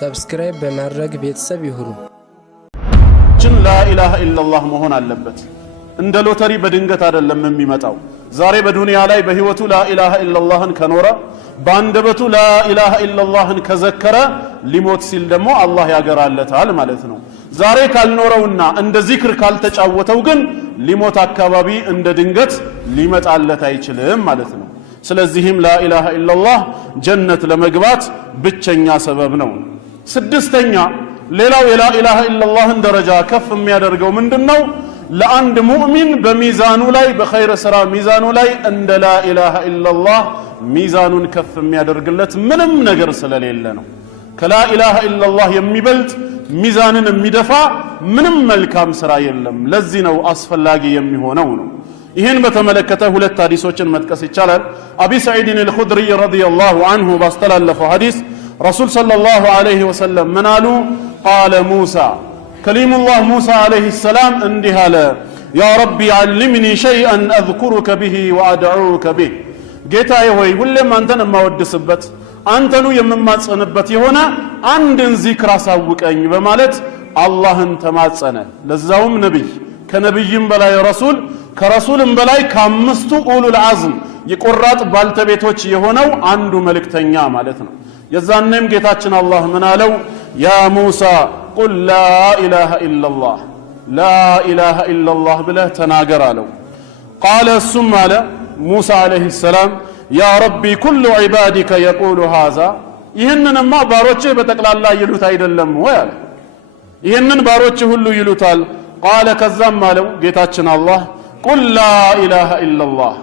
ሰብስክራይብ በማድረግ ቤተሰብ ይሁኑ። ላ ኢላሃ ኢላላህ መሆን አለበት። እንደ ሎተሪ በድንገት አይደለም የሚመጣው። ዛሬ በዱንያ ላይ በህይወቱ ላ ኢላሃ ኢላላህን ከኖረ በአንደበቱ ላ ኢላሃ ኢላላህን ከዘከረ ሊሞት ሲል ደግሞ አላህ ያገራለታል ማለት ነው። ዛሬ ካልኖረውና እንደ ዚክር ካልተጫወተው ግን ሊሞት አካባቢ እንደ ድንገት ሊመጣለት አይችልም ማለት ነው። ስለዚህም ላ ኢላሃ ኢላላህ ጀነት ለመግባት ብቸኛ ሰበብ ነው። ስድስተኛ ሌላው የላ ኢላሃ ኢላላህን ደረጃ ከፍ የሚያደርገው ምንድነው? ለአንድ ሙእሚን በሚዛኑ ላይ በኸይር ስራ ሚዛኑ ላይ እንደ ላ ኢላሃ ኢላላህ ሚዛኑን ከፍ የሚያደርግለት ምንም ነገር ስለሌለ ነው። ከላ ኢላሃ ኢላላህ የሚበልጥ ሚዛንን የሚደፋ ምንም መልካም ስራ የለም። ለዚህ ነው አስፈላጊ የሚሆነው ነው። ይህን በተመለከተ ሁለት ሐዲሶችን መጥቀስ ይቻላል። አቢ ሰዒድን አልኹድሪ ረዲየላሁ ዐንሁ ባስተላለፈው ሐዲስ ረሱል ሰለላሁ ዐለይሂ ወሰለም ምን አሉ? ቃለ ሙሳ ከሊሙላህ ሙሳ ዐለይሂ ሰላም እንዲህ አለ፣ ያ ረቢ ዐልምኒ ሸይአን አዝኩሩከ ቢሂ ወአድዑከ ቢህ፣ ጌታዬ ሆይ ሁሌም አንተን የማወድስበት አንተኑ የምማጸንበት የሆነ አንድን ዚክር አሳውቀኝ በማለት አላህን ተማጸነ። ለዛውም ነቢይ፣ ከነቢይም በላይ ረሱል፣ ከረሱልም በላይ ከአምስቱ ኡሉል ዐዝም የቆራጥ ባልተቤቶች የሆነው አንዱ መልእክተኛ ማለት ነው። የዛኔም ጌታችን አላህ ምን አለው? ያ ሙሳ ቁል ላ ኢላሃ ኢላላህ፣ ላ ኢላሃ ኢላላህ ብለህ ተናገር አለው። ቃለ እሱም አለ ሙሳ ዐለይሂ ሰላም ያ ረቢ ኩሉ ዒባዲከ የቁሉ ሃዛ፣ ይህንንማ ባሮችህ በጠቅላላ ይሉት አይደለም ወይ አለ። ይህንን ባሮችህ ሁሉ ይሉታል። ቃለ ከዛም አለው ጌታችን አላህ ቁል ላ ኢላሃ ኢላላህ፣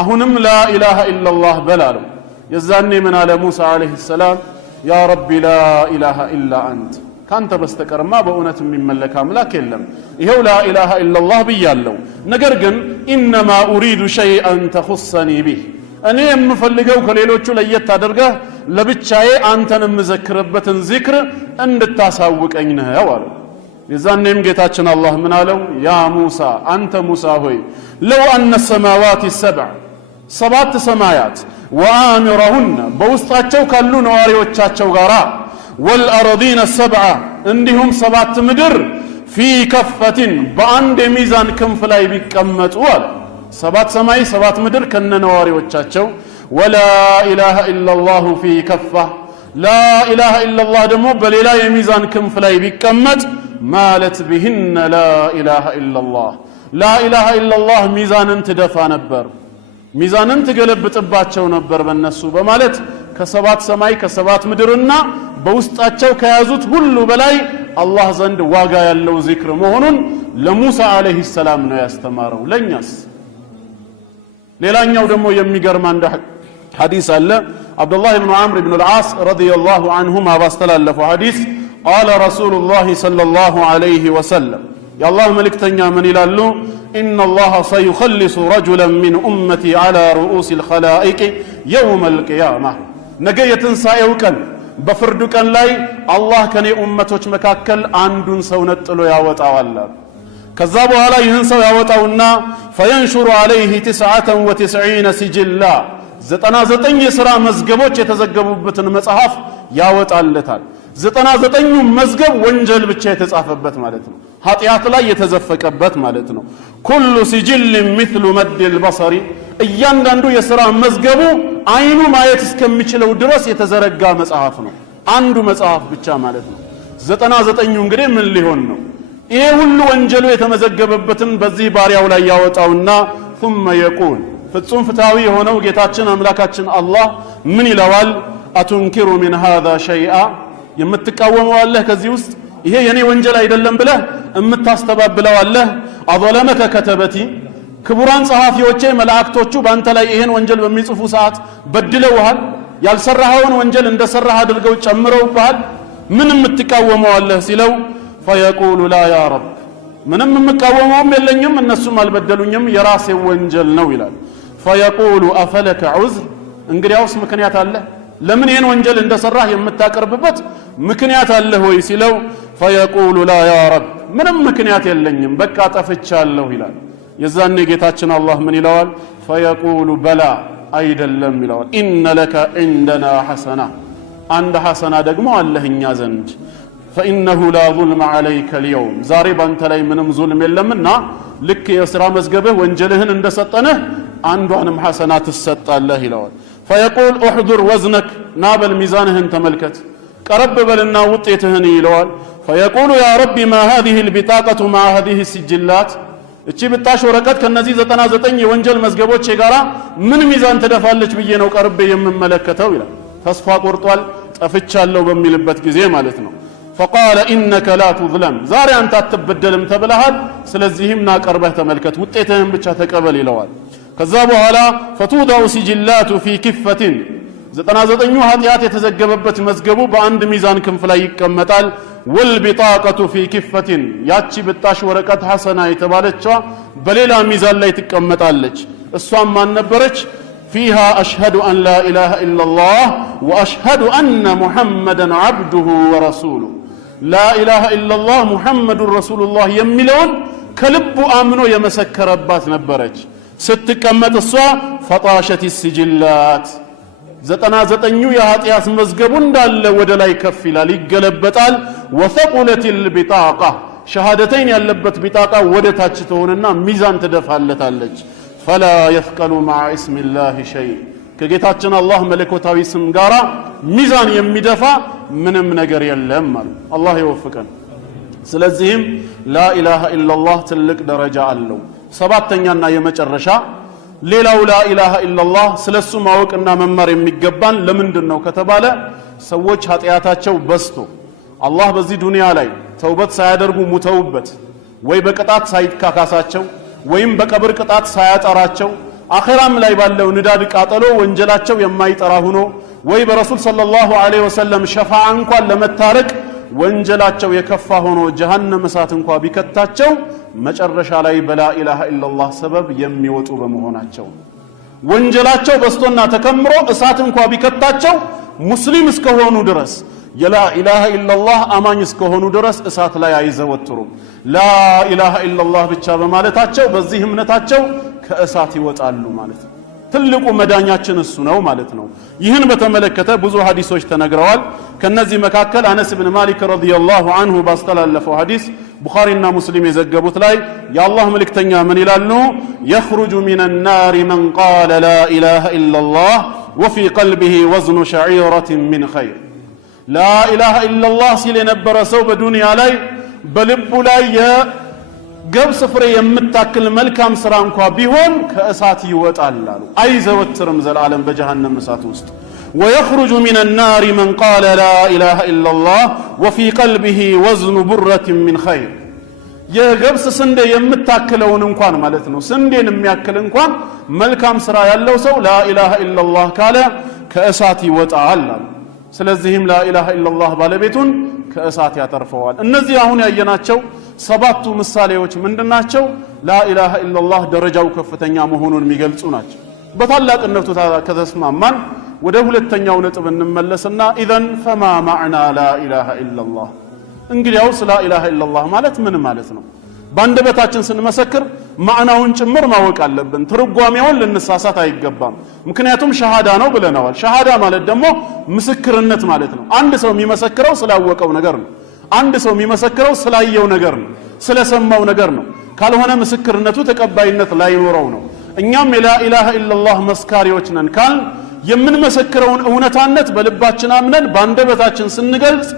አሁንም ላ ኢላሃ ኢላላህ በል አለው። የዛኔ ምን አለ ሙሳ ዐለይሂ ሰላም ያ ረቢ ላ ኢላሃ ኢላ አንት፣ ካንተ በስተቀርማ በእውነት የሚመለክ አምላክ የለም። ይሄው ላ ኢላሃ ኢላላህ ብያለሁ፣ ነገር ግን ኢነማ ኡሪዱ ሸይአን ተኹሰኒ ቢህ፣ እኔ የምፈልገው ከሌሎቹ ለየት አድርገህ ለብቻዬ አንተን የምዘክርበትን ዚክር እንድታሳውቀኝ ነው አለው። የዛኔም ጌታችን አላህ ምን አለው? ያ ሙሳ አንተ ሙሳ ሆይ ለው አነ ሰማዋት ሰብዕ፣ ሰባት ሰማያት ወአሚረሁነ በውስጣቸው ካሉ ነዋሪዎቻቸው ጋራ ወልአርዲነ ሰብዓ እንዲሁም ሰባት ምድር ፊ ከፈትን በአንድ የሚዛን ክንፍ ላይ ቢቀመጡ አለ። ሰባት ሰማይ ሰባት ምድር ከነ ነዋሪዎቻቸው ወላ ኢላሃ ኢላላሁ ፊ ከፋ፣ ላ ኢላሃ ኢላላህ ደግሞ በሌላ የሚዛን ክንፍ ላይ ቢቀመጥ ማለት ቢህነ ላ ኢላሃ ኢላላህ፣ ላ ኢላሃ ኢላላህ ሚዛንን ትደፋ ነበር፣ ሚዛንን ትገለብጥባቸው ነበር በነሱ በማለት ከሰባት ሰማይ ከሰባት ምድርና በውስጣቸው ከያዙት ሁሉ በላይ አላህ ዘንድ ዋጋ ያለው ዚክር መሆኑን ለሙሳ ዐለይሂ ሰላም ነው ያስተማረው። ለኛስ? ሌላኛው ደግሞ የሚገርም አንድ ሐዲስ አለ። አብዱላህ ኢብኑ ዐምር ኢብኑ አልዓስ ረዲየላሁ ዐንሁማ ባስተላለፈው ሐዲስ ቃለ ረሱሉላህ ሰለላሁ ዐለይሂ ወሰለም፣ የአላህ መልእክተኛ ምን ይላሉ? ኢነላህ ሰዩኸልሱ ረጁለን ሚን ኡመቲ ዐላ ሩኡሲል ኸላኢቅ የውመል ቂያማ፣ ነገ የትንሣኤው ቀን በፍርዱ ቀን ላይ አላህ ከኔ ኡመቶች መካከል አንዱን ሰው ነጥሎ ያወጣዋል። ከዛ በኋላ ይህን ሰው ያወጣውና ፈየንሹሩ ዐለይሂ 99 ሲጅላ፣ 99 የሥራ መዝገቦች የተዘገቡበትን መጽሐፍ ያወጣለታል። 99ኙ መዝገብ ወንጀል ብቻ የተጻፈበት ማለት ነው፣ ኃጢአት ላይ የተዘፈቀበት ማለት ነው። ኩሉ ሲጅል ሚስሉ መድል በሰሪ፣ እያንዳንዱ የሥራ መዝገቡ አይኑ ማየት እስከሚችለው ድረስ የተዘረጋ መጽሐፍ ነው። አንዱ መጽሐፍ ብቻ ማለት ነው። 99ኙ እንግዲህ ምን ሊሆን ነው? ይሄ ሁሉ ወንጀሉ የተመዘገበበትን በዚህ ባሪያው ላይ ያወጣውና ثم يقول፣ ፍጹም ፍትሃዊ የሆነው ጌታችን አምላካችን አላህ ምን ይለዋል? አቱንኪሩ ሚን ሃዛ ሸይአ፣ የምትቃወመው አለህ ከዚህ ውስጥ ይሄ የኔ ወንጀል አይደለም ብለህ የምታስተባብለው አለህ? አظለመከ ከተበቲ፣ ክቡራን ጸሐፊዎቼ መላእክቶቹ በአንተ ላይ ይሄን ወንጀል በሚጽፉ ሰዓት በድለውሃል፣ ያልሰራኸውን ወንጀል እንደሰራህ አድርገው ጨምረውብሃል፣ ምን የምትቃወመው አለህ ሲለው ፈየቁሉ ላ ያ ረብ፣ ምንም የምቃወመውም የለኝም እነሱም አልበደሉኝም የራሴ ወንጀል ነው ይላል። ፈየቁሉ አፈለከ ዑዝር፣ እንግዲያውስ ምክንያት አለህ? ለምን ይሄን ወንጀል እንደሰራህ የምታቀርብበት ምክንያት አለህ ወይ ሲለው ፈየቁሉ ላ ያ ረብ፣ ምንም ምክንያት የለኝም በቃ ጠፍቻለሁ ይላል። የዛኔ ጌታችን አላህ ምን ይለዋል? ፈየቁሉ በላ፣ አይደለም ይለዋል። ኢነ ለከ ዒንደና ሐሰና፣ አንድ ሐሰና ደግሞ አለህ እኛ ዘንድ فإنه لا ظلم عليك اليوم ዛሬ ባንተ ላይ ምንም ዙልም የለምና ልክ የሥራ መዝገብህ ወንጀልህን እንደሰጠነህ አንዷንም ሐሰና ትሰጣለህ ይለዋል فيقول احضر وزنك نابل ميزانهن تملكت قرب بلنا ውጤትህን ይለዋል فيقول يا رب ما هذه البطاقة مع هذه السجلات እቺ ብጣሽ ወረቀት ከነዚህ 99 የወንጀል መዝገቦች ጋራ ምን ሚዛን ተደፋለች ብዬ ነው ቀርቤ የምመለከተው ይላል ተስፋ ቆርጧል ጠፍቻለሁ በሚልበት ጊዜ ማለት ነው فقال انك لا تظلم ዛሬ አንተ አትበደልም ተብለሃል ስለዚህም ና ቀርበህ ተመልከት ውጤትህን ብቻ ተቀበል ይለዋል ከዛ በኋላ فتوضع سجلات في كفة 99 ኃጢአት የተዘገበበት መዝገቡ በአንድ ሚዛን ክንፍ ላይ ይቀመጣል والبطاقة في كفة ያቺ ብጣሽ ወረቀት ሐሰና የተባለችዋ በሌላ ሚዛን ላይ ትቀመጣለች እሷም ማን ነበረች فيها أشهد أن لا إله إلا الله وأشهد أن محمدا عبده ورسوله لا إله إلا الله محمد رسول الله يملون كلب آمنو يمسكربات نبرج ستكمت الصوا فطاشت السجلات 99 የኃጢአት መዝገቡ እንዳለ ወደ ላይ ከፍ ይላል ይገለበጣል وثقلت البطاقة ሸሃደተይን ያለበት ቢጣቃ ወደ ታች ተሆነና ሚዛን ተደፋለታለች فلا يثقل مع اسم الله شيء ከጌታችን አላህ መለኮታዊ ስም ጋራ ሚዛን የሚደፋ ምንም ነገር የለም ማለት አላህ ይወፍቀን ስለዚህም لا إله إلا الله ትልቅ ደረጃ አለው ሰባተኛና የመጨረሻ ሌላው لا إله إلا الله ስለሱ ማወቅና መማር የሚገባን ለምንድነው ከተባለ ሰዎች ኃጢያታቸው በስቶ አላህ በዚህ ዱንያ ላይ ተውበት ሳያደርጉ ሙተውበት ወይ በቅጣት ሳይካካሳቸው ወይም በቀብር ቅጣት ሳያጠራቸው አኺራም ላይ ባለው ንዳድ ቃጠሎ ወንጀላቸው የማይጠራ ሆኖ ወይ በረሱል ሰለላሁ ዐለይሂ ወሰለም ሸፋዓ እንኳን ለመታረቅ ወንጀላቸው የከፋ ሆኖ ጀሃነም እሳት እንኳን ቢከታቸው መጨረሻ ላይ በላ ኢላሃ ኢላላህ ሰበብ የሚወጡ በመሆናቸው ወንጀላቸው በስቶና ተከምሮ እሳት እንኳን ቢከታቸው ሙስሊም እስከሆኑ ድረስ የላ ኢላሃ ኢላላህ አማኝ እስከሆኑ ድረስ እሳት ላይ አይዘወትሩም ላ ኢላሃ ኢላላህ ብቻ በማለታቸው በዚህ እምነታቸው ከእሳት ይወጣሉ ማለት ነው ትልቁ መዳኛችን እሱ ነው ማለት ነው ይህን በተመለከተ ብዙ ሐዲሶች ተነግረዋል ከነዚህ መካከል አነስ ኢብኑ ማሊክ ረዲየላሁ ዐንሁ ባስተላለፈው ሐዲስ ቡኻሪና ሙስሊም የዘገቡት ላይ የአላህ መልእክተኛ ምን ይላሉ يخرج من النار من قال لا اله الا الله وفي قلبه وزن شعيرة من خير لا اله الا الله ሲል የነበረ ሰው በዱንያ ላይ በልቡ ላይ የገብስ ፍሬ የምታክል መልካም ስራ እንኳን ቢሆን ከእሳት ይወጣል አሉ አይዘወትርም ዘላለም በጀሃነም እሳት ውስጥ ويخرج من النار من قال لا اله الا الله وفي قلبه وزن برة من خير የገብስ ስንዴ የምታክለውን እንኳን ማለት ነው ስንዴን የሚያክል እንኳን መልካም ስራ ያለው ሰው لا اله الا الله ካለ ከእሳት ይወጣል አሉ ስለዚህም لا اله الا الله ባለቤቱን ከእሳት ያተርፈዋል እነዚህ አሁን ያየናቸው ሰባቱ ምሳሌዎች ምንድናቸው لا اله الا الله ደረጃው ከፍተኛ መሆኑን የሚገልጹ ናቸው በታላቅነቱ ከተስማማን ወደ ሁለተኛው ነጥብ እንመለስና ኢዘን فما معنى لا اله الا الله እንግዲያውስ لا اله الا الله ማለት ምን ማለት ነው ባንደበታችን ስንመሰክር ማዕናውን ጭምር ማወቅ አለብን ትርጓሜውን ልንሳሳት አይገባም ምክንያቱም ሸሃዳ ነው ብለናል ሸሃዳ ማለት ደግሞ ምስክርነት ማለት ነው አንድ ሰው የሚመሰክረው ስላወቀው ነገር ነው አንድ ሰው የሚመሰክረው ስላየው ነገር ነው ስለሰማው ነገር ነው ካልሆነ ምስክርነቱ ተቀባይነት ላይኖረው ነው እኛም ላ ኢላሃ ኢላላህ መስካሪዎች ነን ካል የምንመሰክረውን እውነታነት በልባችን አምነን ባንደበታችን ስንገልጽ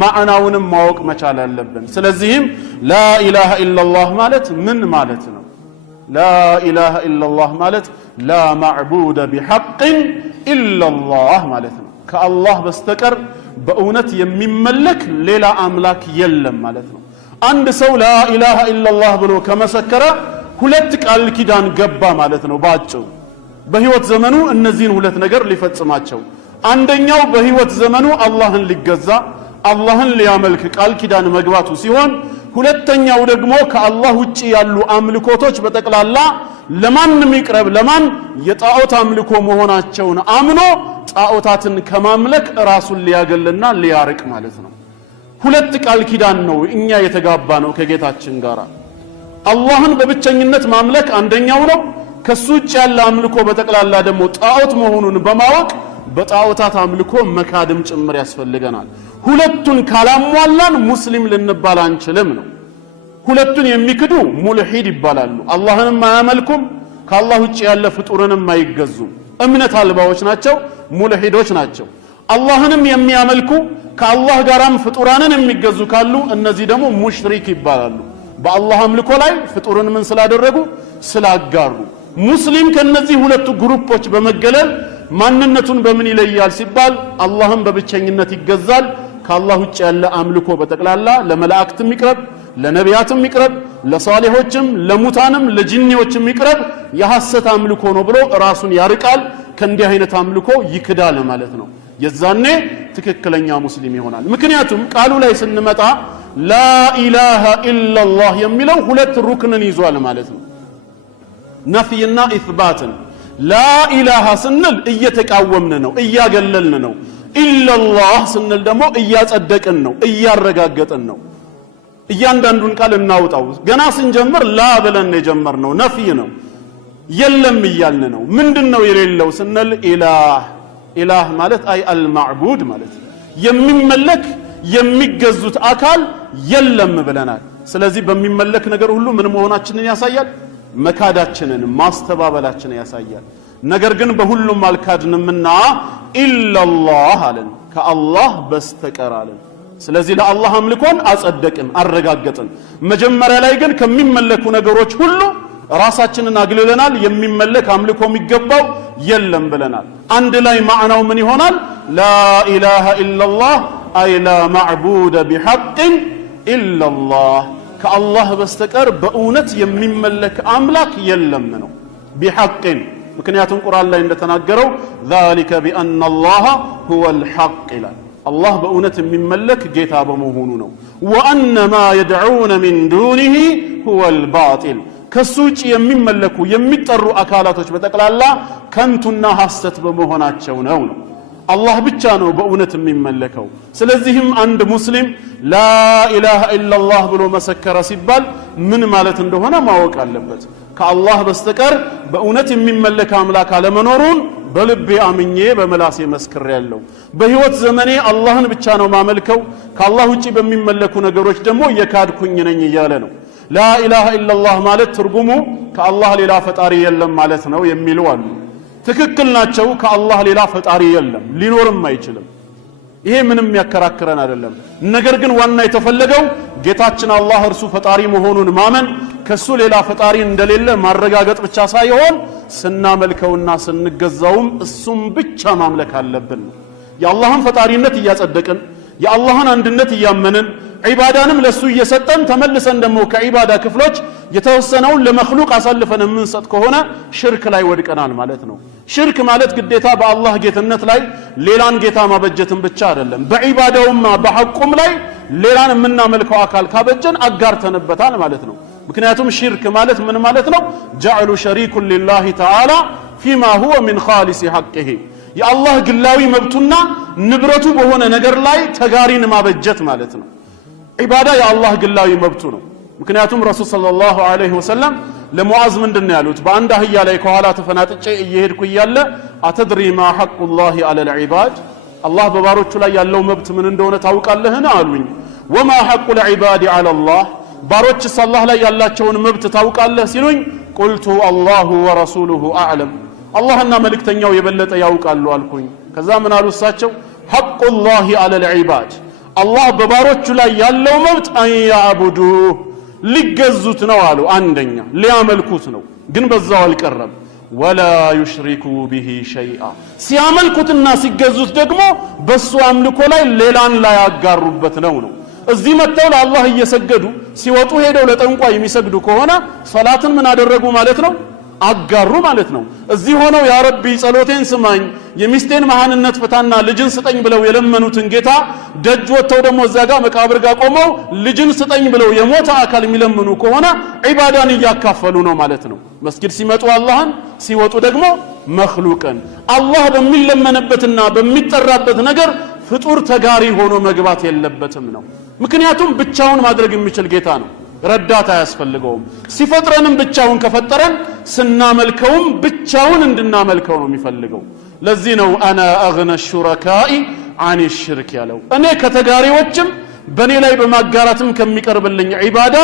ማዕናውንም ማወቅ መቻል አለብን ስለዚህም ላ ኢላሃ ኢላላህ ማለት ምን ማለት ነው ላ ኢላሃ ኢላላህ ማለት ላ ማዕቡደ ቢሐቅ ኢላላህ ማለት ነው ከአላህ በስተቀር በእውነት የሚመለክ ሌላ አምላክ የለም ማለት ነው አንድ ሰው ላ ኢላሃ ኢላላህ ብሎ ከመሰከረ ሁለት ቃል ኪዳን ገባ ማለት ነው ባጭሩ በህይወት ዘመኑ እነዚህን ሁለት ነገር ሊፈጽማቸው አንደኛው በህይወት ዘመኑ አላህን ሊገዛ አላህን ሊያመልክ ቃል ኪዳን መግባቱ ሲሆን ሁለተኛው ደግሞ ከአላህ ውጪ ያሉ አምልኮቶች በጠቅላላ ለማንም ይቅረብ ለማን የጣዖት አምልኮ መሆናቸውን አምኖ ጣዖታትን ከማምለክ ራሱን ሊያገልና ሊያርቅ ማለት ነው ሁለት ቃል ኪዳን ነው እኛ የተጋባ ነው ከጌታችን ጋር አላህን በብቸኝነት ማምለክ አንደኛው ነው ከሱ ውጪ ያለ አምልኮ በጠቅላላ ደግሞ ጣዖት መሆኑን በማወቅ በጣዖታት አምልኮ መካድም ጭምር ያስፈልገናል። ሁለቱን ካላሟላን ሙስሊም ልንባል አንችልም ነው። ሁለቱን የሚክዱ ሙልሂድ ይባላሉ። አላህንም አያመልኩም፣ ከአላህ ውጭ ያለ ፍጡርንም አይገዙም። እምነት አልባዎች ናቸው፣ ሙልሂዶች ናቸው። አላህንም የሚያመልኩ ከአላህ ጋራም ፍጡራንን የሚገዙ ካሉ እነዚህ ደግሞ ሙሽሪክ ይባላሉ። በአላህ አምልኮ ላይ ፍጡርን ምን ስላደረጉ ስላጋሩ። ሙስሊም ከነዚህ ሁለቱ ግሩፖች በመገለል ማንነቱን በምን ይለያል ሲባል አላህን በብቸኝነት ይገዛል። ከአላህ ውጭ ያለ አምልኮ በጠቅላላ ለመላእክትም ይቅረብ፣ ለነቢያትም ይቅረብ፣ ለሷሊሆችም ለሙታንም ለጂኒዎችም ይቅረብ የሐሰት አምልኮ ነው ብሎ ራሱን ያርቃል። ከእንዲህ አይነት አምልኮ ይክዳል ማለት ነው። የዛኔ ትክክለኛ ሙስሊም ይሆናል። ምክንያቱም ቃሉ ላይ ስንመጣ ላኢላሃ ኢላላህ የሚለው ሁለት ሩክንን ይዟል ማለት ነው። ነፍይና ኢስባትን። ላኢላሃ ስንል እየተቃወምን ነው፣ እያገለልን ነው። ኢላላህ ስንል ደግሞ እያጸደቅን ነው፣ እያረጋገጥን ነው። እያንዳንዱን ቃል እናውጣው። ገና ስንጀምር ላ ብለን የጀመርነው ነፍይ ነው፣ የለም እያልን ነው። ምንድነው የሌለው ስንል ኢላህ። ኢላህ ማለት አይ አልማዕቡድ ማለት የሚመለክ የሚገዙት አካል የለም ብለናል። ስለዚህ በሚመለክ ነገር ሁሉ ምን መሆናችንን ያሳያል? መካዳችንን ማስተባበላችንን ያሳያል። ነገር ግን በሁሉም አልካድንምና ኢላላህ አለን፣ ከአላህ በስተቀር አለን። ስለዚህ ለአላህ አምልኮን አጸደቅን፣ አረጋገጥን። መጀመሪያ ላይ ግን ከሚመለኩ ነገሮች ሁሉ ራሳችንን አግልለናል። የሚመለክ አምልኮ የሚገባው የለም ብለናል። አንድ ላይ ማዕናው ምን ይሆናል? ላኢላሃ ኢላላህ አይ ላ ማዕቡደ ቢሐቅን ኢላላህ፣ ከአላህ በስተቀር በእውነት የሚመለክ አምላክ የለም ነው። ቢሐቅን ምክንያቱም ቁርአን ላይ እንደተናገረው ዛሊከ ቢአነ አላህ ሁወል ሐቅ ይላል። አላህ በእውነት የሚመለክ ጌታ በመሆኑ ነው። ወአነ ማ የድዑነ ሚን ዱኒሂ ሁወል ባጢል፣ ከሱ ውጭ የሚመለኩ የሚጠሩ አካላቶች በጠቅላላ ከንቱና ሐሰት በመሆናቸው ነው። አላህ ብቻ ነው በእውነት የሚመለከው። ስለዚህም አንድ ሙስሊም ላኢላሃ ኢላላህ ብሎ መሰከረ ሲባል ምን ማለት እንደሆነ ማወቅ አለበት። ከአላህ በስተቀር በእውነት የሚመለክ አምላክ አለመኖሩን በልቤ አምኜ በመላሴ መስክሬያለሁ። በህይወት ዘመኔ አላህን ብቻ ነው ማመልከው፣ ከአላህ ውጪ በሚመለኩ ነገሮች ደግሞ የካድኩኝ ነኝ እያለ ነው። ላኢላሃ ኢላላህ ማለት ትርጉሙ ከአላህ ሌላ ፈጣሪ የለም ማለት ነው የሚሉ አሉ። ትክክል ናቸው። ከአላህ ሌላ ፈጣሪ የለም፣ ሊኖርም አይችልም። ይሄ ምንም ያከራክረን አይደለም። ነገር ግን ዋና የተፈለገው ጌታችን አላህ እርሱ ፈጣሪ መሆኑን ማመን፣ ከሱ ሌላ ፈጣሪ እንደሌለ ማረጋገጥ ብቻ ሳይሆን ስናመልከውና ስንገዛውም እሱም ብቻ ማምለክ አለብን። የአላህን ፈጣሪነት እያጸደቅን የአላህን አንድነት እያመንን ዒባዳንም ለሱ እየሰጠን ተመልሰን ደግሞ ከዒባዳ ክፍሎች የተወሰነውን ለመኽሉቅ አሳልፈን የምንሰጥ ከሆነ ሽርክ ላይ ወድቀናል ማለት ነው። ሽርክ ማለት ግዴታ በአላህ ጌትነት ላይ ሌላን ጌታ ማበጀትን ብቻ አይደለም። በዒባዳውም በሐቁም ላይ ሌላን የምናመልከው አካል ካበጀን አጋርተንበታል ማለት ነው። ምክንያቱም ሽርክ ማለት ምን ማለት ነው? ጀዐሉ ሸሪኩን ሊላሂ ተዓላ ፊማ ሁወ ሚን ኻሊሲ ሐቅሂ፣ የአላህ ግላዊ መብቱና ንብረቱ በሆነ ነገር ላይ ተጋሪን ማበጀት ማለት ነው። ዒባዳ የአላህ ግላዊ መብቱ ነው። ምክንያቱም ረሱል ሰለላሁ ዐለይሂ ወሰለም ለሙዓዝ ምንድነው ያሉት? በአንድ አህያ ላይ ከኋላ ተፈናጥጬ እየሄድኩ እያለ አተድሪ ማ ሐቁላሂ ዐለል ዒባድ፣ አላህ በባሮቹ ላይ ያለው መብት ምን እንደሆነ ታውቃለህን አሉኝ። ወማ ሐቁል ዒባድ ዐለላህ፣ ባሮችስ አላህ ላይ ያላቸውን መብት ታውቃለህ ሲሉኝ ቁልቱ አላሁ ወረሱሉሁ አዕለም፣ አላህና መልእክተኛው የበለጠ ያውቃሉ አልኩኝ። ከዛ ምን አሉ እሳቸው? ሐቁላሂ ዐለል ዒባድ፣ አላህ በባሮቹ ላይ ያለው መብት አንያዕቡዱህ፣ ሊገዙት ነው አሉ። አንደኛ ሊያመልኩት ነው፣ ግን በዛው አልቀረም። ወላ ዩሽሪኩ ቢሂ ሸይአ፣ ሲያመልኩትና ሲገዙት ደግሞ በሱ አምልኮ ላይ ሌላን ላይ ያጋሩበት ነው። እዚህ መጥተው ለአላህ እየሰገዱ ሲወጡ ሄደው ለጠንቋይ የሚሰግዱ ከሆነ ሶላትን ምን አደረጉ ማለት ነው? አጋሩ ማለት ነው። እዚህ ሆነው ያ ረቢ ጸሎቴን ስማኝ፣ የሚስቴን መሃንነት ፍታና ልጅን ስጠኝ ብለው የለመኑትን ጌታ ደጅ ወጥተው ደግሞ እዛ ጋር መቃብር ጋር ቆመው ልጅን ስጠኝ ብለው የሞተ አካል የሚለምኑ ከሆነ ዒባዳን እያካፈሉ ነው ማለት ነው። መስጊድ ሲመጡ አላህን፣ ሲወጡ ደግሞ መኽሉቅን። አላህ በሚለመንበትና በሚጠራበት ነገር ፍጡር ተጋሪ ሆኖ መግባት የለበትም ነው። ምክንያቱም ብቻውን ማድረግ የሚችል ጌታ ነው። ረዳት አያስፈልገውም። ሲፈጥረንም ብቻውን ከፈጠረን ስናመልከውም ብቻውን እንድናመልከው ነው የሚፈልገው። ለዚህ ነው አና አግነ ሹረካኢ አን ሽርክ ያለው። እኔ ከተጋሪዎችም በእኔ ላይ በማጋራትም ከሚቀርብልኝ ዒባዳ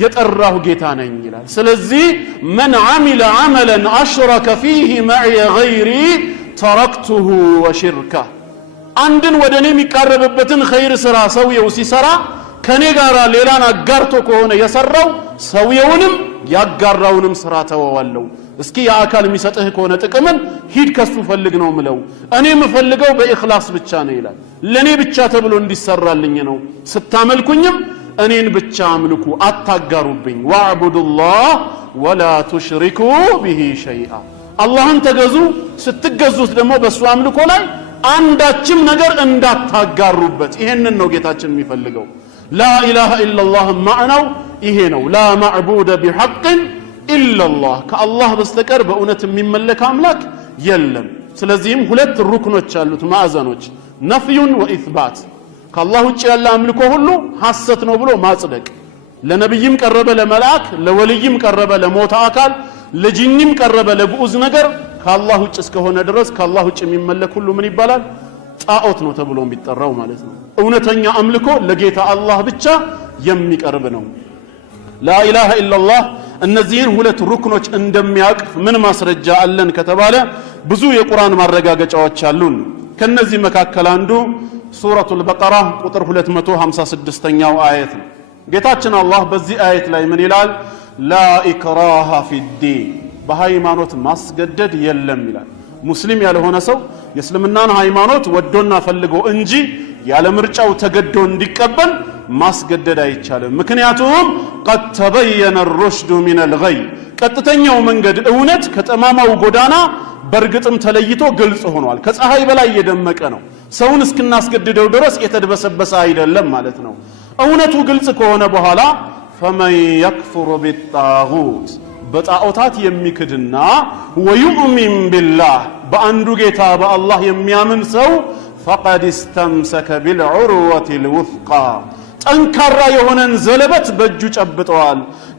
የጠራሁ ጌታ ነኝ ይላል። ስለዚህ መን ዓሚለ ዓመለን አሽረከ ፊህ መዕየ ገይሪ ተረክቱሁ ወሽርከ። አንድን ወደ እኔ የሚቃረብበትን ኸይር ስራ ሰውየው ሲሰራ ከኔ ጋር ሌላን አጋርቶ ከሆነ የሰራው ሰውየውንም ያጋራውንም ስራ ተወዋለሁ። እስኪ የአካል የሚሰጥህ ከሆነ ጥቅምን ሂድ ከሱ ፈልግ ነው ምለው። እኔ የምፈልገው በኢኽላስ ብቻ ነው ይላል። ለኔ ብቻ ተብሎ እንዲሰራልኝ ነው። ስታመልኩኝም እኔን ብቻ አምልኩ፣ አታጋሩብኝ። ወዕቡዱላህ ወላ ቱሽሪኩ ቢሂ ሸይአ። አላህን ተገዙ፣ ስትገዙት ደግሞ በሱ አምልኮ ላይ አንዳችም ነገር እንዳታጋሩበት። ይሄንን ነው ጌታችን የሚፈልገው። ላ ኢላሃ ኢላላህ ማዕናው ይሄ ነው። ላ ማዕቡደ ቢሐቅን ኢላላህ፣ ከአላህ በስተቀር በእውነት የሚመለክ አምላክ የለም። ስለዚህም ሁለት ሩክኖች አሉት፣ ማዕዘኖች፣ ነፍዩን ወኢስባት። ከአላህ ውጭ ያለ አምልኮ ሁሉ ሐሰት ነው ብሎ ማጽደቅ። ለነብይም ቀረበ ለመልአክ፣ ለወልይም ቀረበ ለሞተ አካል፣ ለጂኒም ቀረበ ለግዑዝ ነገር ከአላህ ውጭ እስከሆነ ድረስ ከአላህ ውጭ የሚመለክ ሁሉ ምን ይባላል? ጣዖት ነው ተብሎ የሚጠራው ማለት ነው። እውነተኛ አምልኮ ለጌታ አላህ ብቻ የሚቀርብ ነው። ላኢላሃ ኢላላህ እነዚህን ሁለት ሩክኖች እንደሚያቅፍ ምን ማስረጃ አለን ከተባለ ብዙ የቁርአን ማረጋገጫዎች አሉን። ከነዚህ መካከል አንዱ ሱረቱል በቀራ ቁጥር 256ኛው አየት ነው። ጌታችን አላህ በዚህ አየት ላይ ምን ይላል? ላ ኢክራሃ ፊዲን፣ በሃይማኖት ማስገደድ የለም ይላል። ሙስሊም ያልሆነ ሰው የእስልምናን ሃይማኖት ወዶና ፈልጎ እንጂ ያለ ምርጫው ተገዶ እንዲቀበል ማስገደድ አይቻልም። ምክንያቱም ቀድ ተበየነ ሩሽዱ ሚነል ገይ፣ ቀጥተኛው መንገድ እውነት ከጠማማው ጎዳና በእርግጥም ተለይቶ ግልጽ ሆኗል። ከፀሐይ በላይ የደመቀ ነው። ሰውን እስክናስገድደው ድረስ የተድበሰበሰ አይደለም ማለት ነው። እውነቱ ግልጽ ከሆነ በኋላ ፈመን የክፉር ቢጣጉት፣ በጣዖታት የሚክድና ወዩእሚን ቢላህ፣ በአንዱ ጌታ በአላህ የሚያምን ሰው ፈቀድ እስተምሰከ ቢልዑርወቲል ውስቃ፣ ጠንካራ የሆነን ዘለበት በእጁ ጨብጠዋል።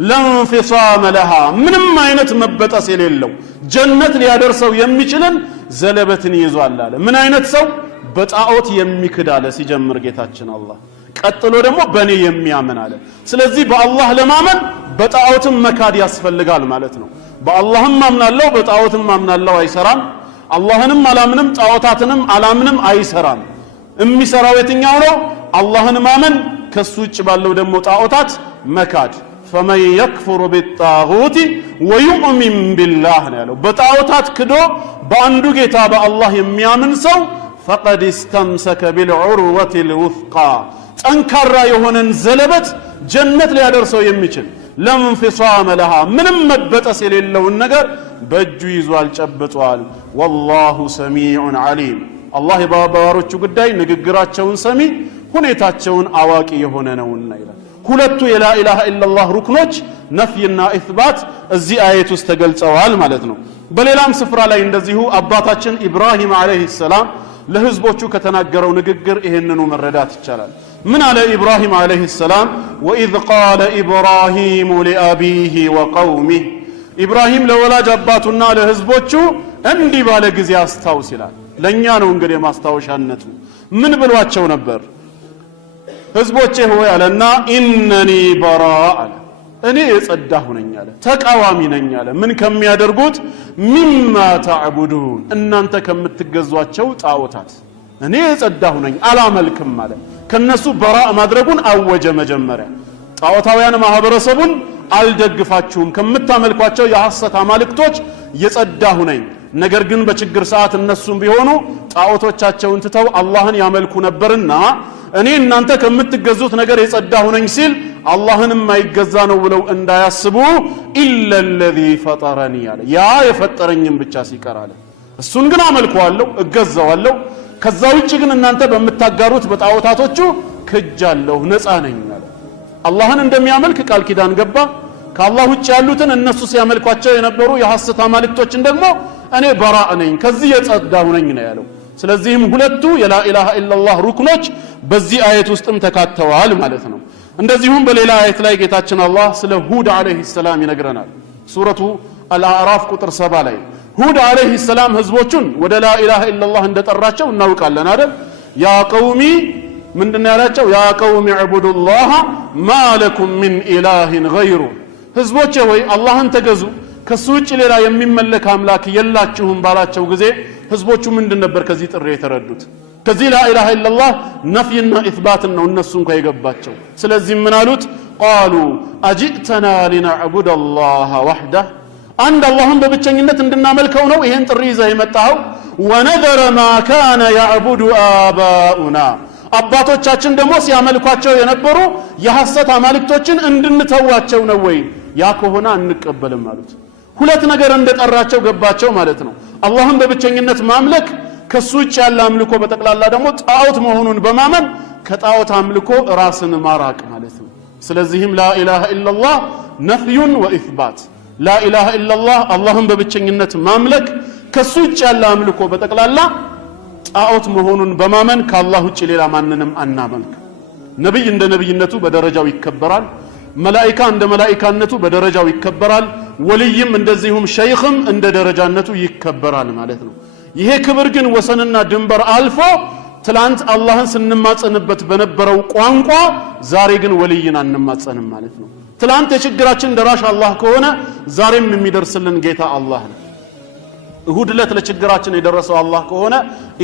ለንፊሳመ ለሃ፣ ምንም አይነት መበጠስ የሌለው ጀነት ሊያደርሰው የሚችልን ዘለበትን ይዟል አለ። ምን አይነት ሰው? በጣዖት የሚክድ አለ ሲጀምር ጌታችን አላህ። ቀጥሎ ደግሞ በእኔ የሚያምን አለ። ስለዚህ በአላህ ለማመን በጣዖትም መካድ ያስፈልጋል ማለት ነው። በአላህም አምናለሁ በጣዖትም አምናለሁ አይሰራም። አላህንም አላምንም ጣዖታትንም አላምንም አይሰራም። የሚሰራው የትኛው ነው? አላህን ማመን፣ ከሱ ውጭ ባለው ደግሞ ጣዖታት መካድ። ፈመን የክፉር ቢጣጉት ወዩእሚን ቢላህ ነው ያለው። በጣዖታት ክዶ በአንዱ ጌታ በአላህ የሚያምን ሰው ፈቀድ እስተምሰከ ቢልዑርወቲል ውስቃ፣ ጠንካራ የሆነን ዘለበት ጀነት ሊያደርሰው የሚችል ለንፊሳመ ለሃ፣ ምንም መበጠስ የሌለውን ነገር በእጁ ይዟል ጨብጧል። ወላሁ ሰሚዑን ዓሊም፣ አላህ የባሮቹ ጉዳይ ንግግራቸውን ሰሚ ሁኔታቸውን አዋቂ የሆነ ነውና ይላል። ሁለቱ የላኢላሃ ኢላላህ ሩክኖች ነፍይና ኢስባት እዚህ አየት ውስጥ ተገልጸዋል ማለት ነው። በሌላም ስፍራ ላይ እንደዚሁ አባታችን ኢብራሂም ዓለይሂ ሰላም ለህዝቦቹ ከተናገረው ንግግር ይሄንኑ መረዳት ይቻላል። ምን አለ ኢብራሂም ዓለይሂ ሰላም? ወኢዝ ቃለ ኢብራሂሙ ሊአቢሂ ወቀውሚህ፣ ኢብራሂም ለወላጅ አባቱና ለህዝቦቹ እንዲህ ባለ ጊዜ አስታውስ ይላል። ለእኛ ነው እንግዲህ ማስታወሻነቱ። ምን ብሏቸው ነበር? ህዝቦቼ ሆይ አለና ኢነኒ በራእ አለ፣ እኔ የጸዳሁ ነኝ አለ፣ ተቃዋሚ ነኝ አለ። ምን ከሚያደርጉት? ሚማ ተዕቡዱን፣ እናንተ ከምትገዟቸው ጣዖታት እኔ የጸዳሁ ነኝ አላመልክም አለ። ከነሱ በራእ ማድረጉን አወጀ። መጀመሪያ ጣዖታውያን ማህበረሰቡን አልደግፋችሁም፣ ከምታመልኳቸው የሐሰት አማልክቶች የጸዳሁ ነኝ። ነገር ግን በችግር ሰዓት እነሱም ቢሆኑ ጣዖቶቻቸውን ትተው አላህን ያመልኩ ነበርና እኔ እናንተ ከምትገዙት ነገር የጸዳሁ ነኝ ሲል አላህንም ማይገዛ ነው ብለው እንዳያስቡ ኢላ الذي ፈጠረኒ አለ፣ ያ የፈጠረኝም ብቻ ሲቀር አለ። እሱን ግን አመልከዋለሁ እገዛዋለሁ። ከዛ ውጭ ግን እናንተ በምታጋሩት በጣዖታቶቹ ክጃለሁ፣ ነፃ ነኝ አለ። አላህን እንደሚያመልክ ቃል ኪዳን ገባ። ከአላህ ውጭ ያሉትን እነሱ ሲያመልኳቸው የነበሩ የሐሰት አማልክቶችን ደግሞ እኔ በራእ ነኝ፣ ከዚህ የጸዳሁ ነኝ ነው ያለው። ስለዚህም ሁለቱ የላኢላሃ ኢላላህ ሩክኖች በዚህ አየት ውስጥም ተካተዋል ማለት ነው። እንደዚሁም በሌላ አየት ላይ ጌታችን አላህ ስለ ሁድ አለይሂ ሰላም ይነግረናል። ሱረቱ አልአዕራፍ ቁጥር 7 ላይ ሁድ አለይሂ ሰላም ህዝቦቹን ወደ ላ ኢላሃ ኢላላህ እንደጠራቸው እናውቃለን አይደል? ያ ቀውሚ ምንድነው ያላቸው? ያ ቀውሚ ዕቡዱላህ ማ ለኩም ሚን ኢላሂን ገይሩ፣ ህዝቦቼ ወይ አላህን ተገዙ ከሱ ውጭ ሌላ የሚመለክ አምላክ የላችሁም ባላቸው ጊዜ ህዝቦቹ ምንድን ነበር ከዚህ ጥሪ የተረዱት? ከዚህ ላ ኢላሃ ኢላላህ ነፍይና ኢስባትን ነው እነሱ እንኳን የገባቸው። ስለዚህ ምን አሉት? ቃሉ አጂእተና ሊነዕቡደላህ ወህደህ፣ አንድ አላህን በብቸኝነት እንድናመልከው ነው ይሄን ጥሪ ይዘህ የመጣኸው? ወነዘረ ማ ካነ ያዕቡዱ አባኡና፣ አባቶቻችን ደግሞ ሲያመልኳቸው የነበሩ የሐሰት አማልክቶችን እንድንተዋቸው ነው ወይ? ያ ከሆነ አንቀበልም አሉት። ሁለት ነገር እንደጠራቸው ገባቸው ማለት ነው። አላህን በብቸኝነት ማምለክ፣ ከሱ ውጭ ያለ አምልኮ በጠቅላላ ደግሞ ጣዖት መሆኑን በማመን ከጣዖት አምልኮ ራስን ማራቅ ማለት ነው። ስለዚህም ላ ኢላሃ ኢላላህ ነፍዩን ወኢስባት፣ ላ ኢላሃ ኢላላህ አላህን በብቸኝነት ማምለክ፣ ከሱ ውጭ ያለ አምልኮ በጠቅላላ ጣዖት መሆኑን በማመን ከአላህ ውጭ ሌላ ማንንም አናመልክ። ነብይ እንደ ነብይነቱ በደረጃው ይከበራል። መላኢካ እንደ መላኢካነቱ በደረጃው ይከበራል። ወልይም እንደዚሁም ሸይኽም እንደ ደረጃነቱ ይከበራል ማለት ነው። ይሄ ክብር ግን ወሰንና ድንበር አልፎ ትላንት አላህን ስንማጸንበት በነበረው ቋንቋ ዛሬ ግን ወልይን አንማጸንም ማለት ነው። ትላንት የችግራችን ደራሽ አላህ ከሆነ ዛሬም የሚደርስልን ጌታ አላህ ነው። እሁድ ዕለት ለችግራችን የደረሰው አላህ ከሆነ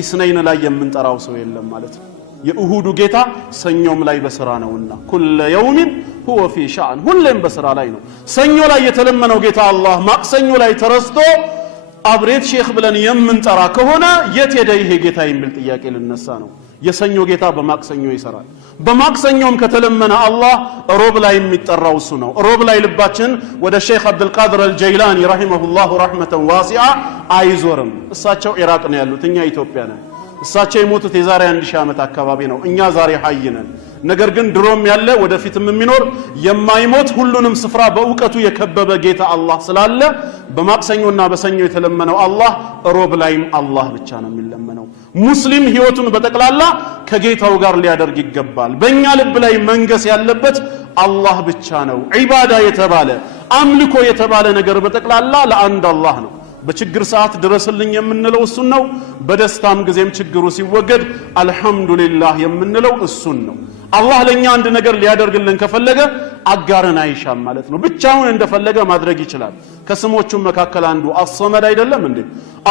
ኢስነይን ላይ የምንጠራው ሰው የለም ማለት ነው። የእሁዱ ጌታ ሰኞም ላይ በስራ ነውና ኩለ የውሚን ሁወ ፊ ሻዕን፣ ሁሌም በስራ ላይ ነው። ሰኞ ላይ የተለመነው ጌታ አላህ ማክሰኞ ላይ ተረስቶ አብሬት ሼክ ብለን የምንጠራ ከሆነ የት ሄደ ይሄ ጌታ የሚል ጥያቄ ልነሳ ነው። የሰኞ ጌታ በማክሰኞ ይሰራል። በማክሰኞም ከተለመነ አላህ ሮብ ላይ የሚጠራው እሱ ነው። ሮብ ላይ ልባችን ወደ ሼክ አብዱልቃድር አልጀይላኒ ረሂመሁላሁ ረሕመተን ዋሲዓ አይዞርም። እሳቸው ኢራቅ ነው ያሉት፣ እኛ ኢትዮጵያ ነን። እሳቸው የሞቱት የዛሬ 1000 ዓመት አካባቢ ነው። እኛ ዛሬ ሐይ ነን። ነገር ግን ድሮም ያለ ወደፊትም የሚኖር የማይሞት ሁሉንም ስፍራ በእውቀቱ የከበበ ጌታ አላህ ስላለ በማክሰኞና በሰኞ የተለመነው አላህ ሮብ ላይም አላህ ብቻ ነው የሚለመነው። ሙስሊም ህይወቱን በጠቅላላ ከጌታው ጋር ሊያደርግ ይገባል። በእኛ ልብ ላይ መንገስ ያለበት አላህ ብቻ ነው። ዒባዳ የተባለ አምልኮ የተባለ ነገር በጠቅላላ ለአንድ አላህ ነው። በችግር ሰዓት ድረስልኝ የምንለው እሱን ነው። በደስታም ጊዜም ችግሩ ሲወገድ አልহামዱሊላህ የምንለው እሱን ነው። አላህ ለኛ አንድ ነገር ሊያደርግልን ከፈለገ አጋርን አይሻም ማለት ነው። ብቻውን እንደፈለገ ማድረግ ይችላል። ከስሞቹ መካከል አንዱ አሰመድ አይደለም እንዴ?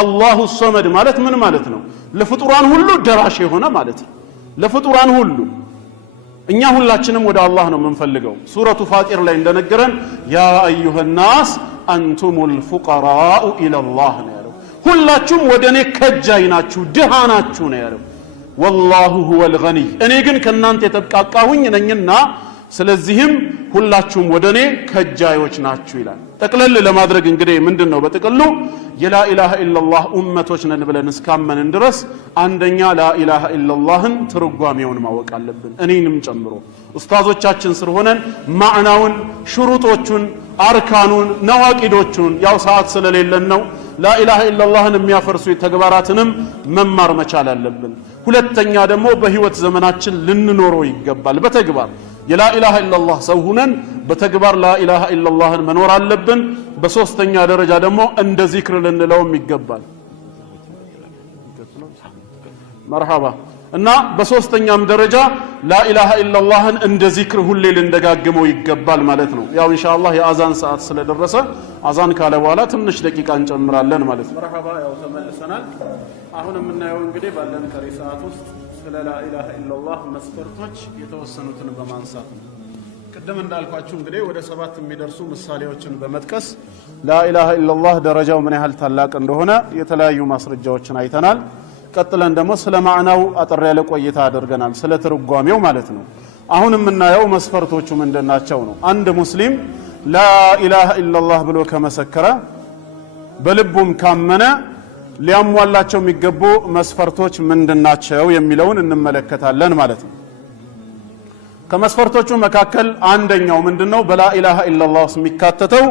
አላሁ ሰመድ ማለት ምን ማለት ነው? ለፍጡራን ሁሉ ደራሽ የሆነ ማለት ነው። ለፍጡራን ሁሉ እኛ ሁላችንም ወደ አላህ ነው የምንፈልገው። ሱረቱ ፋጢር ላይ እንደነገረን ያ አዩሃ ናስ አንቱሙል ፉቀራኡ ኢለላህ ነው ያለው። ሁላችሁም ወደኔ ከጃይ ናችሁ፣ ድሃ ናችሁ ነው ያለው። ወላሁ ሁወል ገኒ፣ እኔ ግን ከናንተ የተብቃቃሁኝ ነኝና ስለዚህም ሁላችሁም ወደኔ ከጃዮች ናችሁ ይላል። ጠቅለል ለማድረግ እንግዲህ ምንድነው በጥቅሉ የላ ኢላሃ ኢላላህ ኡመቶች ነን ብለን እስካመንን ድረስ አንደኛ ላ ኢላሃ ኢላላህን ትርጓሜውን ማወቅ አለብን፣ እኔንም ጨምሮ ኡስታዞቻችን ስር ሆነን ማዕናውን፣ ሽሩጦቹን፣ አርካኑን፣ ነዋቂዶቹን ያው ሰዓት ስለሌለን ነው ላ ኢላሃ ኢላላህን የሚያፈርሱ ተግባራትንም መማር መቻል አለብን። ሁለተኛ ደግሞ በህይወት ዘመናችን ልንኖረው ይገባል። በተግባር የላ ኢላሃ ኢላላህ ሰው ሁነን በተግባር ላ ኢላሃ ኢላላህን መኖር አለብን። በሶስተኛ ደረጃ ደግሞ እንደ ዚክር ልንለውም ይገባል። መርሐባ። እና በሶስተኛም ደረጃ ላ ኢላሃ ኢላላህን እንደ ዚክር ሁሌ ልንደጋግመው ይገባል ማለት ነው። ያው ኢንሻአላህ የአዛን ሰዓት ስለደረሰ አዛን ካለ በኋላ ትንሽ ደቂቃ እንጨምራለን ማለት ነው። መርሐባ። ያው ተመልሰናል። አሁን የምናየው እንግዲህ ባለን ቀሪ ሰዓት ውስጥ ስለ ላ ኢላሃ ኢላላህ መስፈርቶች የተወሰኑትን በማንሳት ነው። ቅድም እንዳልኳችሁ እንግዲህ ወደ 7 የሚደርሱ ምሳሌዎችን በመጥቀስ ላ ኢላሃ ኢላላህ ደረጃው ምን ያህል ታላቅ እንደሆነ የተለያዩ ማስረጃዎችን አይተናል። ቀጥለን ደግሞ ስለ ማዕናው አጠር ያለ ቆይታ አድርገናል፣ ስለ ትርጓሜው ማለት ነው። አሁን የምናየው መስፈርቶቹ ምንድናቸው ነው። አንድ ሙስሊም ላ ኢላሃ ኢላላህ ብሎ ከመሰከረ በልቡም ካመነ ሊያሟላቸው የሚገቡ መስፈርቶች ምንድናቸው የሚለውን እንመለከታለን ማለት ነው። ከመስፈርቶቹ መካከል አንደኛው ምንድነው? በላ ኢላሃ ኢላላህ የሚካተተው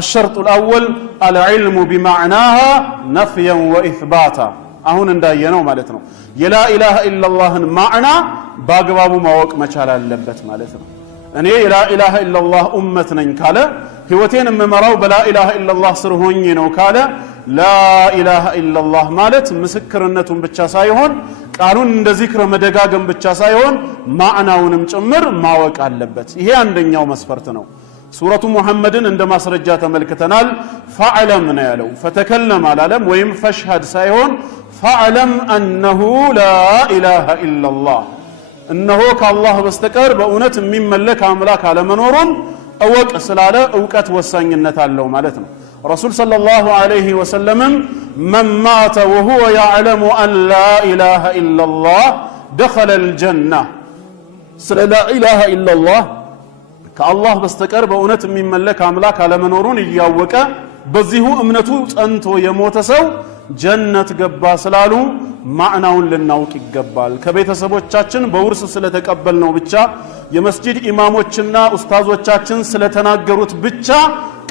الشرط الأول العلم بمعناها نفيا وإثباتا። አሁን እንዳየነው ማለት ነው የላ ኢላሃ ኢላላህን ማዕና በአግባቡ ማወቅ መቻል አለበት ማለት ነው። እኔ ላኢላሃ ኢላላህ ኡመት ነኝ ካለ ህይወቴን የምመራው በላኢላሃ ኢላላህ ስር ሆኜ ነው ካለ ላኢላሃ ኢላላህ ማለት ምስክርነቱን ብቻ ሳይሆን ቃሉን እንደ ዚክር መደጋገም ብቻ ሳይሆን ማዕናውንም ጭምር ማወቅ አለበት። ይሄ አንደኛው መስፈርት ነው። ሱረቱ ሙሐመድን እንደ ማስረጃ ተመልክተናል። ፈዕለም ነው ያለው፣ ፈተከለም አላለም፣ ወይም ፈሽሀድ ሳይሆን ፈዕለም አነሁ ላኢላሃ ኢላላህ፣ እነሆ ከአላህ በስተቀር በእውነት የሚመለክ አምላክ አለመኖሩን እወቅ ስላለ እውቀት ወሳኝነት አለው ማለት ነው። ረሱል ሰለላሁ ዐለይሂ ወሰለምም መን ማተ ወሁወ ያዕለሙ አን ላኢላሃ ኢላላህ ደኸለል ጀና፣ ስለ ላኢላሃ ኢላላህ ከአላህ በስተቀር በእውነት የሚመለክ አምላክ አለመኖሩን እያወቀ በዚሁ እምነቱ ጸንቶ የሞተ ሰው ጀነት ገባ ስላሉ ማዕናውን ልናውቅ ይገባል። ከቤተሰቦቻችን በውርስ ስለተቀበልነው ብቻ የመስጂድ ኢማሞችና ኡስታዞቻችን ስለተናገሩት ብቻ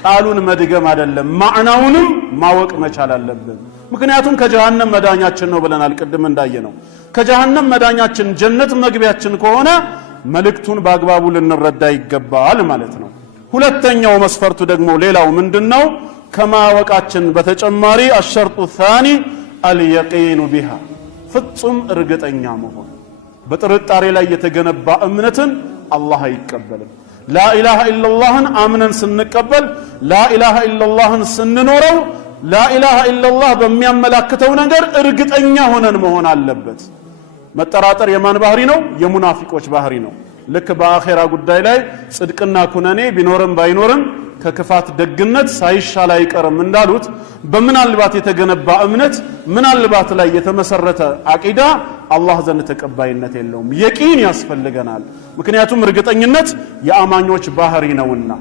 ቃሉን መድገም አይደለም፣ ማዕናውንም ማወቅ መቻል አለብን። ምክንያቱም ከጀሃነም መዳኛችን ነው ብለናል ቅድም እንዳየነው። ከጀሃነም መዳኛችን ጀነት መግቢያችን ከሆነ መልእክቱን በአግባቡ ልንረዳ ይገባል ማለት ነው። ሁለተኛው መስፈርቱ ደግሞ ሌላው ምንድነው? ከማወቃችን በተጨማሪ አሸርጡ ታኒ አልየቂኑ ቢሃ፣ ፍጹም እርግጠኛ መሆን። በጥርጣሬ ላይ የተገነባ እምነትን አላህ አይቀበልም። ላኢላሃ ኢላላህን አምነን ስንቀበል፣ ላኢላሃ ኢላላህን ስንኖረው፣ ላኢላሃ ኢላላህ በሚያመላክተው ነገር እርግጠኛ ሆነን መሆን አለበት። መጠራጠር የማን ባህሪ ነው? የሙናፊቆች ባህሪ ነው። ልክ በአኼራ ጉዳይ ላይ ጽድቅና ኩነኔ ቢኖርም ባይኖርም ከክፋት ደግነት ሳይሻል አይቀርም እንዳሉት በምናልባት የተገነባ እምነት ምናልባት ላይ የተመሰረተ አቂዳ አላህ ዘንድ ተቀባይነት የለውም። የቂን ያስፈልገናል። ምክንያቱም እርግጠኝነት የአማኞች ባህሪ ነውና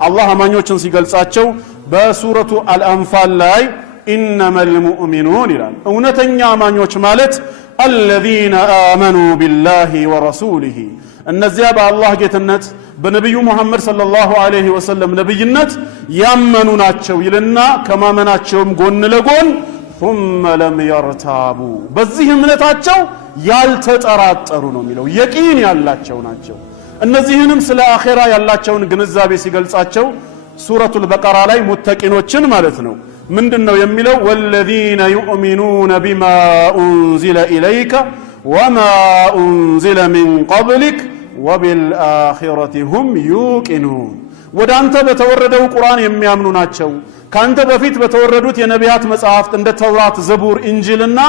አላህ አማኞችን ሲገልጻቸው በሱረቱ አልአንፋል ላይ ኢነመል ሙእሚኑን ይላል። እውነተኛ አማኞች ማለት አለዚነ አመኑ ቢላሂ ወረሱሊሂ፣ እነዚያ በአላህ ጌትነት በነቢዩ ሙሐመድ ሰለላሁ ዐለይሂ ወሰለም ነብይነት ያመኑ ናቸው ይልና ከማመናቸውም ጎን ለጎን ثم لم يرتابوا፣ በዚህ እምነታቸው ያልተጠራጠሩ ነው የሚለው፣ የቂን ያላቸው ናቸው። እነዚህንም ስለ አኼራ ያላቸውን ግንዛቤ ሲገልጻቸው ሱረቱል በቀራ ላይ ሙተቂኖችን ማለት ነው ምንድነው የሚለው? ወለዚነ ዩእሚኑነ ቢማ ኡንዚለ ኢለይከ ወማ ኡንዚለ ሚን ቀብሊክ ወቢልአኺረቲ ሁም ዩቂኑን፣ ወደ አንተ በተወረደው ቁርአን የሚያምኑ ናቸው። ካንተ በፊት በተወረዱት የነቢያት መጽሐፍት እንደ ተውራት፣ ዘቡር፣ ኢንጂልና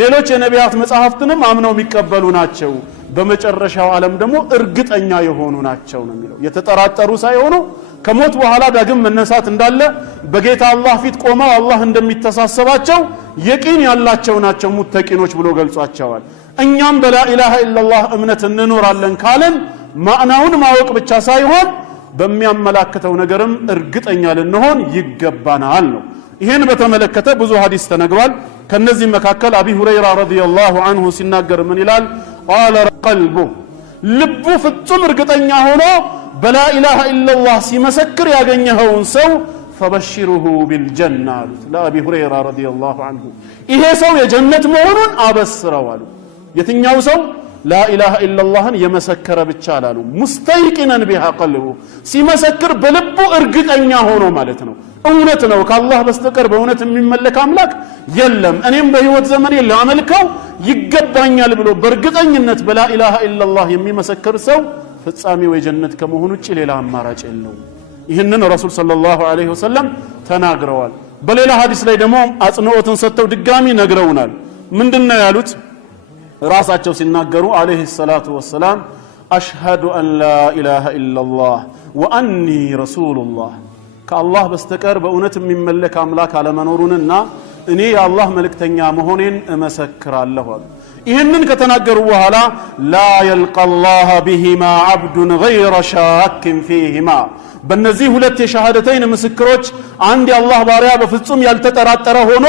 ሌሎች የነቢያት መጽሐፍትንም አምነው የሚቀበሉ ናቸው። በመጨረሻው ዓለም ደግሞ እርግጠኛ የሆኑ ናቸው ነው የሚለው። የተጠራጠሩ ሳይሆኑ ከሞት በኋላ ዳግም መነሳት እንዳለ በጌታ አላህ ፊት ቆመው አላህ እንደሚተሳሰባቸው የቂን ያላቸው ናቸው ሙተቂኖች ብሎ ገልጿቸዋል። እኛም በላኢላሃ ኢላላህ እምነት እንኖራለን ካለን ማዕናውን ማወቅ ብቻ ሳይሆን በሚያመላክተው ነገርም እርግጠኛ ልንሆን ይገባናል ነው። ይሄን በተመለከተ ብዙ ሐዲስ ተነግሯል። ከነዚህ መካከል አቢ ሁረይራ ረዲየላሁ ዐንሁ ሲናገር ምን ይላል? ቃለ ቀልቡ፣ ልቡ ፍጹም እርግጠኛ ሆኖ በላኢላሃ ኢላላህ ሲመሰክር ያገኘኸውን ሰው ፈበሽሩሁ ቢልጀና አሉት ለአቢ ሁረይራ ረዲየላሁ ዐንሁ። ይሄ ሰው የጀነት መሆኑን አበስረው አሉ። የትኛው ሰው? ላኢላሃ ኢላላህን የመሰከረ ብቻ አላሉ። ሙስተይቂነን ቢሃ ቀልቡ፣ ሲመሰክር በልቡ እርግጠኛ ሆኖ ማለት ነው። እውነት ነው ከአላህ በስተቀር በእውነት የሚመለክ አምላክ የለም፣ እኔም በህይወት ዘመኔ ላመልከው ይገባኛል ብሎ በእርግጠኝነት በላኢላሃ ኢላላህ የሚመሰክር ሰው ፍጻሜው የጀነት ከመሆኑ ውጭ ሌላ አማራጭ የለውም። ይህንን ረሱል ሰለላሁ ዐለይሂ ወሰለም ተናግረዋል። በሌላ ሐዲስ ላይ ደግሞ አጽንኦትን ሰጥተው ድጋሚ ነግረውናል። ምንድነው ያሉት? ራሳቸው ሲናገሩ ዐለይሂ ሰላቱ ወሰላም አሽሀዱ አን ላ ኢላሃ ኢላላህ ወአኒ ረሱሉላህ፣ ከአላህ በስተቀር በእውነት የሚመለክ አምላክ አለመኖሩንና እኔ የአላህ መልእክተኛ መሆኔን እመሰክራለሁ አሉ። ይህንን ከተናገሩ በኋላ ላ የልቀ ላህ ቢሂማ ዓብዱን ገይረ ሻኪን ፊሂማ፣ በእነዚህ ሁለት የሸሃደተይን ምስክሮች አንድ የአላህ ባሪያ በፍጹም ያልተጠራጠረ ሆኖ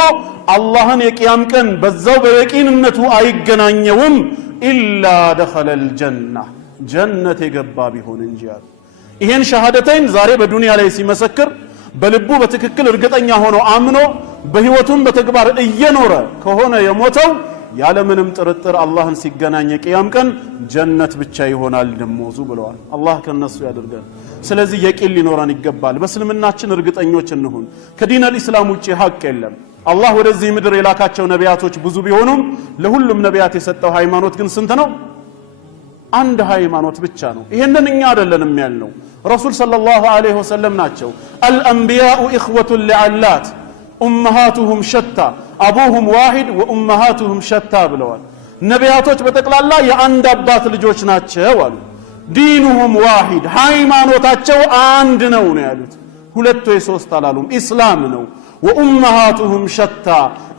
አላህን የቅያም ቀን በዛው በየቂንነቱ አይገናኘውም ኢላ ደኸለል ጀና፣ ጀነት የገባ ቢሆን እንጂ አሉ። ይሄን ሸሃደተይን ዛሬ በዱንያ ላይ ሲመሰክር በልቡ በትክክል እርግጠኛ ሆኖ አምኖ በህይወቱም በተግባር እየኖረ ከሆነ የሞተው ያለምንም ጥርጥር አላህን ሲገናኝ የቂያም ቀን ጀነት ብቻ ይሆናል ደሞዙ ብለዋል። አላህ ከነሱ ያድርገን። ስለዚህ የቂን ሊኖረን ይገባል። በእስልምናችን እርግጠኞች እንሁን። ከዲን አልኢስላም ውጪ ሐቅ የለም። አላህ ወደዚህ ምድር የላካቸው ነቢያቶች ብዙ ቢሆኑም ለሁሉም ነቢያት የሰጠው ሃይማኖት ግን ስንት ነው? አንድ ሃይማኖት ብቻ ነው። ይሄንን እኛ አይደለንም ያልነው፣ ረሱል ሰለላሁ ዐለይሂ ወሰለም ናቸው። አልአንቢያኡ ኢኽወቱን ሊዐላት ኡመሃቱሁም ሸታ አቡሁም ዋሂድ ወኡመሃቱሁም ሸታ ብለዋል። ነቢያቶች በጠቅላላ የአንድ አባት ልጆች ናቸው አሉ። ዲኑሁም ዋሂድ ሃይማኖታቸው አንድ ነው ነው ያሉት። ሁለት ወይ ሶስት አላሉም፣ ኢስላም ነው። ወኡመሃቱሁም ሸታ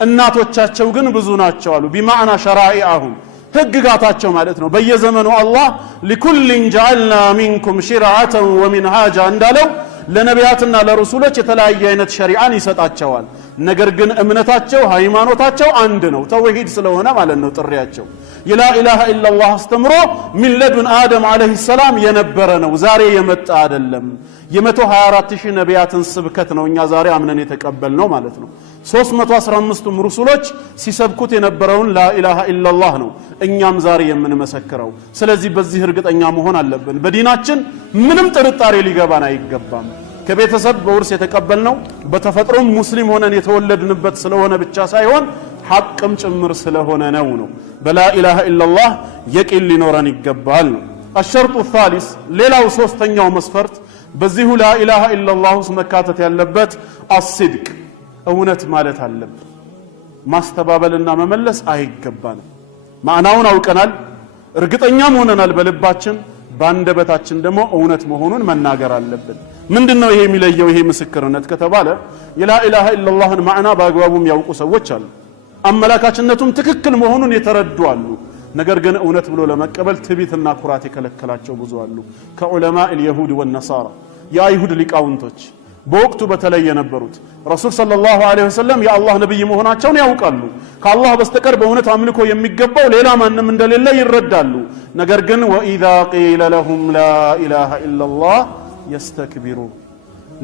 እናቶቻቸው ግን ብዙ ናቸው አሉ። ቢማዕና ሸራኢዐሁም ህግጋታቸው ማለት ነው። በየዘመኑ አላህ ሊኩልን ጀዐልና ሚንኩም ሽርዐተን ወሚንሃጃ እንዳለው ለነቢያትና ለረሱሎች የተለያየ አይነት ሸሪዓን ይሰጣቸዋል። ነገር ግን እምነታቸው ሃይማኖታቸው አንድ ነው። ተውሂድ ስለሆነ ማለት ነው ጥሪያቸው። የላ ኢላሃ ኢላላህ አስተምሮ ሚን ለዱን አደም አለይሂ ሰላም የነበረ ነው፣ ዛሬ የመጣ አይደለም። የ124,000 ነቢያትን ስብከት ነው እኛ ዛሬ አምነን የተቀበልነው ማለት ነው። 315ቱም ሩሱሎች ሲሰብኩት የነበረውን ላ ኢላሃ ኢላላህ ነው እኛም ዛሬ የምንመሰክረው። ስለዚህ በዚህ እርግጠኛ መሆን አለብን። በዲናችን ምንም ጥርጣሬ ሊገባን አይገባም። ከቤተሰብ በውርስ የተቀበልነው በተፈጥሮም ሙስሊም ሆነን የተወለድንበት ስለሆነ ብቻ ሳይሆን ሐቅም ጭምር ስለሆነ ነው። በላ ኢላሃ ኢላላህ የቂን ሊኖረን ይገባል ነው። الشرط الثالث ሌላው ሶስተኛው መስፈርት በዚሁ ላ ኢላሃ ኢላላህ ውስጥ መካተት ያለበት አስድቅ እውነት ማለት አለብን። ማስተባበልና መመለስ አይገባንም። ማዕናውን አውቀናል፣ እርግጠኛም ሆነናል በልባችን፣ ባንደበታችን ደግሞ እውነት መሆኑን መናገር አለብን። ምንድነው ይሄ የሚለየው ይሄ ምስክርነት ከተባለ የላ ኢላሃ ኢላላህን ማዕና በአግባቡ የሚያውቁ ሰዎች አሉ። አመላካችነቱም ትክክል መሆኑን የተረዱ አሉ። ነገር ግን እውነት ብሎ ለመቀበል ትዕቢትና ኩራት የከለከላቸው ብዙ አሉ። ከዑለማ اليهود والنصارى የአይሁድ ሊቃውንቶች በወቅቱ በተለይ የነበሩት ረሱል ሰለላሁ ዐለይሂ ወሰለም የአላህ ነብይ መሆናቸውን ያውቃሉ። ከአላህ በስተቀር በእውነት አምልኮ የሚገባው ሌላ ማንም እንደሌለ ይረዳሉ። ነገር ግን ወኢዛ ቂለ ለሁም ላ ኢላሃ ኢላላህ يستكبرون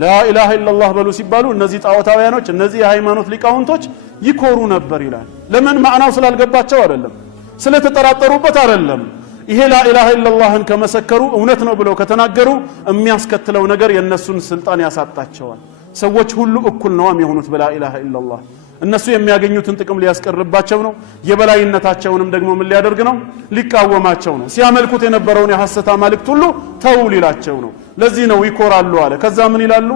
ላ ኢላሃ ኢላላህ በሉ ሲባሉ እነዚህ ጣዖታውያኖች እነዚህ የሃይማኖት ሊቃውንቶች ይኮሩ ነበር ይላል። ለምን? ማዕናው ስላልገባቸው አይደለም፣ ስለተጠራጠሩበት አይደለም። ይሄ ላ ኢላሃ ኢላላህን ከመሰከሩ እውነት ነው ብለው ከተናገሩ የሚያስከትለው ነገር የነሱን ስልጣን ያሳጣቸዋል። ሰዎች ሁሉ እኩል ነው የሚሆኑት በላ ኢላሃ ኢላላህ። እነሱ የሚያገኙትን ጥቅም ሊያስቀርባቸው ነው። የበላይነታቸውንም ደግሞ ምን ሊያደርግ ነው? ሊቃወማቸው ነው። ሲያመልኩት የነበረውን የሐሰት አማልክት ሁሉ ተው ሊላቸው ነው። ለዚህ ነው ይኮራሉ አለ። ከዛ ምን ይላሉ?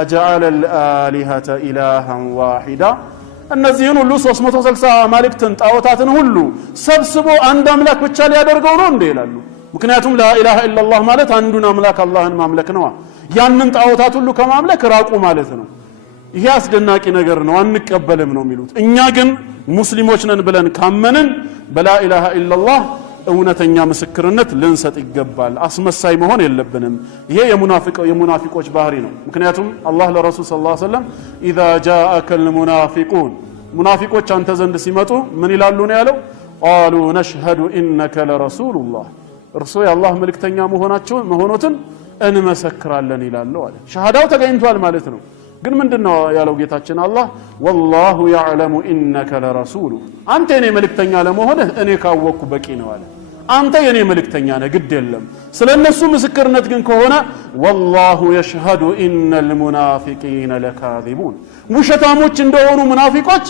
አጀዐለ አልአሊሀተ ኢላሃን ዋሂዳ እነዚህን ሁሉ 360 አማልክትን ጣዖታትን ሁሉ ሰብስቦ አንድ አምላክ ብቻ ሊያደርገው ነው እንዴ ይላሉ። ምክንያቱም ላ ኢላሃ ኢላላህ ማለት አንዱን አምላክ አላህን ማምለክ ነው። ያንን ጣዖታት ሁሉ ከማምለክ ራቁ ማለት ነው። ይሄ አስደናቂ ነገር ነው፣ አንቀበልም ነው የሚሉት። እኛ ግን ሙስሊሞች ነን ብለን ካመንን በላ ኢላሃ ኢላላህ እውነተኛ ምስክርነት ልንሰጥ ይገባል። አስመሳይ መሆን የለብንም። ይሄ የሙናፊቆች ባህሪ ነው። ምክንያቱም አላህ ለረሱል ሰለላሁ ዐለይሂ ወሰለም ኢዛ ጃአከ አልሙናፊቁን ሙናፊቆች አንተ ዘንድ ሲመጡ ምን ይላሉ ነው ያለው? ቃሉ ነሽሀዱ ኢነከ ለረሱሉላህ እርሱ የአላህ መልእክተኛ መሆኖትን እንመሰክራለን ይላሉ አለ። ሸሃዳው ተገኝቷል ማለት ነው። ግን ምንድነው ያለው ጌታችን አላህ? ወላሁ يعلم انك لرسول አንተ የኔ መልእክተኛ ለመሆንህ እኔ ካወቅኩ በቂ ነው አለ። አንተ የኔ መልእክተኛ ነህ፣ ግድ የለም። ስለነሱ ምስክርነት ግን ከሆነ والله يشهد ان المنافقين لكاذبون ውሸታሞች እንደሆኑ ሙናፊቆች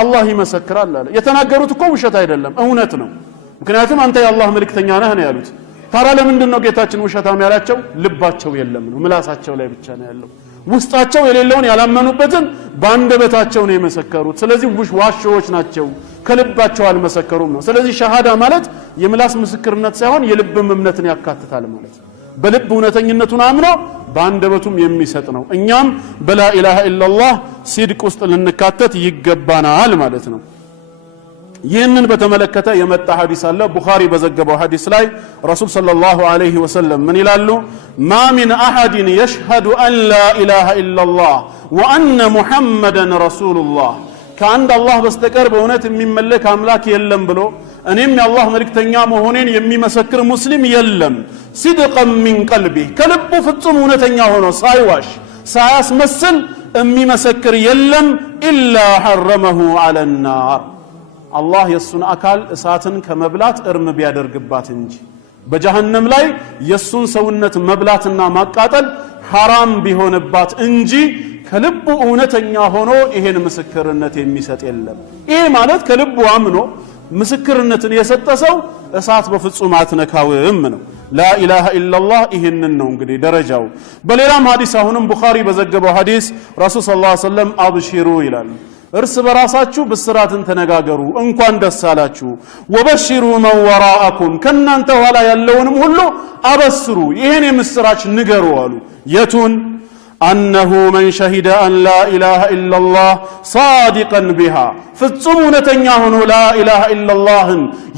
አላህ ይመሰክራል አለ። የተናገሩት እኮ ውሸት አይደለም፣ እውነት ነው። ምክንያቱም አንተ የአላህ መልእክተኛ ነህ ነው ያሉት። ታዲያ ለምንድነው ጌታችን ውሸታም ያላቸው? ልባቸው የለም ነው፣ ምላሳቸው ላይ ብቻ ነው ያለው። ውስጣቸው የሌለውን ያላመኑበትን ባንደበታቸው ነው የመሰከሩት። ስለዚህ ዋሾች ናቸው፣ ከልባቸው አልመሰከሩም ነው። ስለዚህ ሸሃዳ ማለት የምላስ ምስክርነት ሳይሆን የልብም እምነትን ያካትታል ማለት ነው። በልብ እውነተኝነቱን አምኖ ባንደበቱም የሚሰጥ ነው። እኛም በላ ኢላሃ ኢላላህ ሲድቅ ውስጥ ልንካተት ይገባናል ማለት ነው። ይህንን በተመለከተ የመጣ ሐዲስ አለ። ቡኻሪ በዘገበው ሐዲስ ላይ ረሱል ሰለላሁ ዐለይሂ ወሰለም ምን ይላሉ? ማ ሚን አሐድን የሽሀዱ አን ላ ኢላሃ ኢላላህ ወአነ ሙሐመደን ረሱሉላህ ከአንድ አላህ በስተቀር በእውነት የሚመለክ አምላክ የለም ብሎ እኔም የአላህ መልእክተኛ መሆኔን የሚመሰክር ሙስሊም የለም። ሲድቀን ሚን ቀልቢህ ከልቡ ፍጹም እውነተኛ ሆኖ ሳይዋሽ ሳያስመስል የሚመሰክር የለም። ኢላ ሐረመሁ ዐለ ናር አላህ የሱን አካል እሳትን ከመብላት እርም ቢያደርግባት እንጂ በጀሃነም ላይ የሱን ሰውነት መብላትና ማቃጠል ሐራም ቢሆንባት እንጂ ከልቡ እውነተኛ ሆኖ ይሄን ምስክርነት የሚሰጥ የለም። ይሄ ማለት ከልቡ አምኖ ምስክርነትን የሰጠ ሰው እሳት በፍጹም አትነካውም ነው። ላኢላሃ ኢላላህ ይህንን ነው እንግዲህ ደረጃው። በሌላም ሐዲስ አሁንም ቡኻሪ በዘገበው ሐዲስ ረሱል ሰለላሁ ዐለይሂ ወሰለም አብሽሩ ይላሉ። እርስ በራሳችሁ ብስራትን ተነጋገሩ፣ እንኳን ደስ አላችሁ። ወበሽሩ መን ወራአኩም ከናንተ ኋላ ያለውንም ሁሉ አበስሩ፣ ይሄን የምስራች ንገሩ አሉ። የቱን? أنه من شهد أن لا إله إلا الله صادقا بها فتصم نتنياهن لا إله إلا الله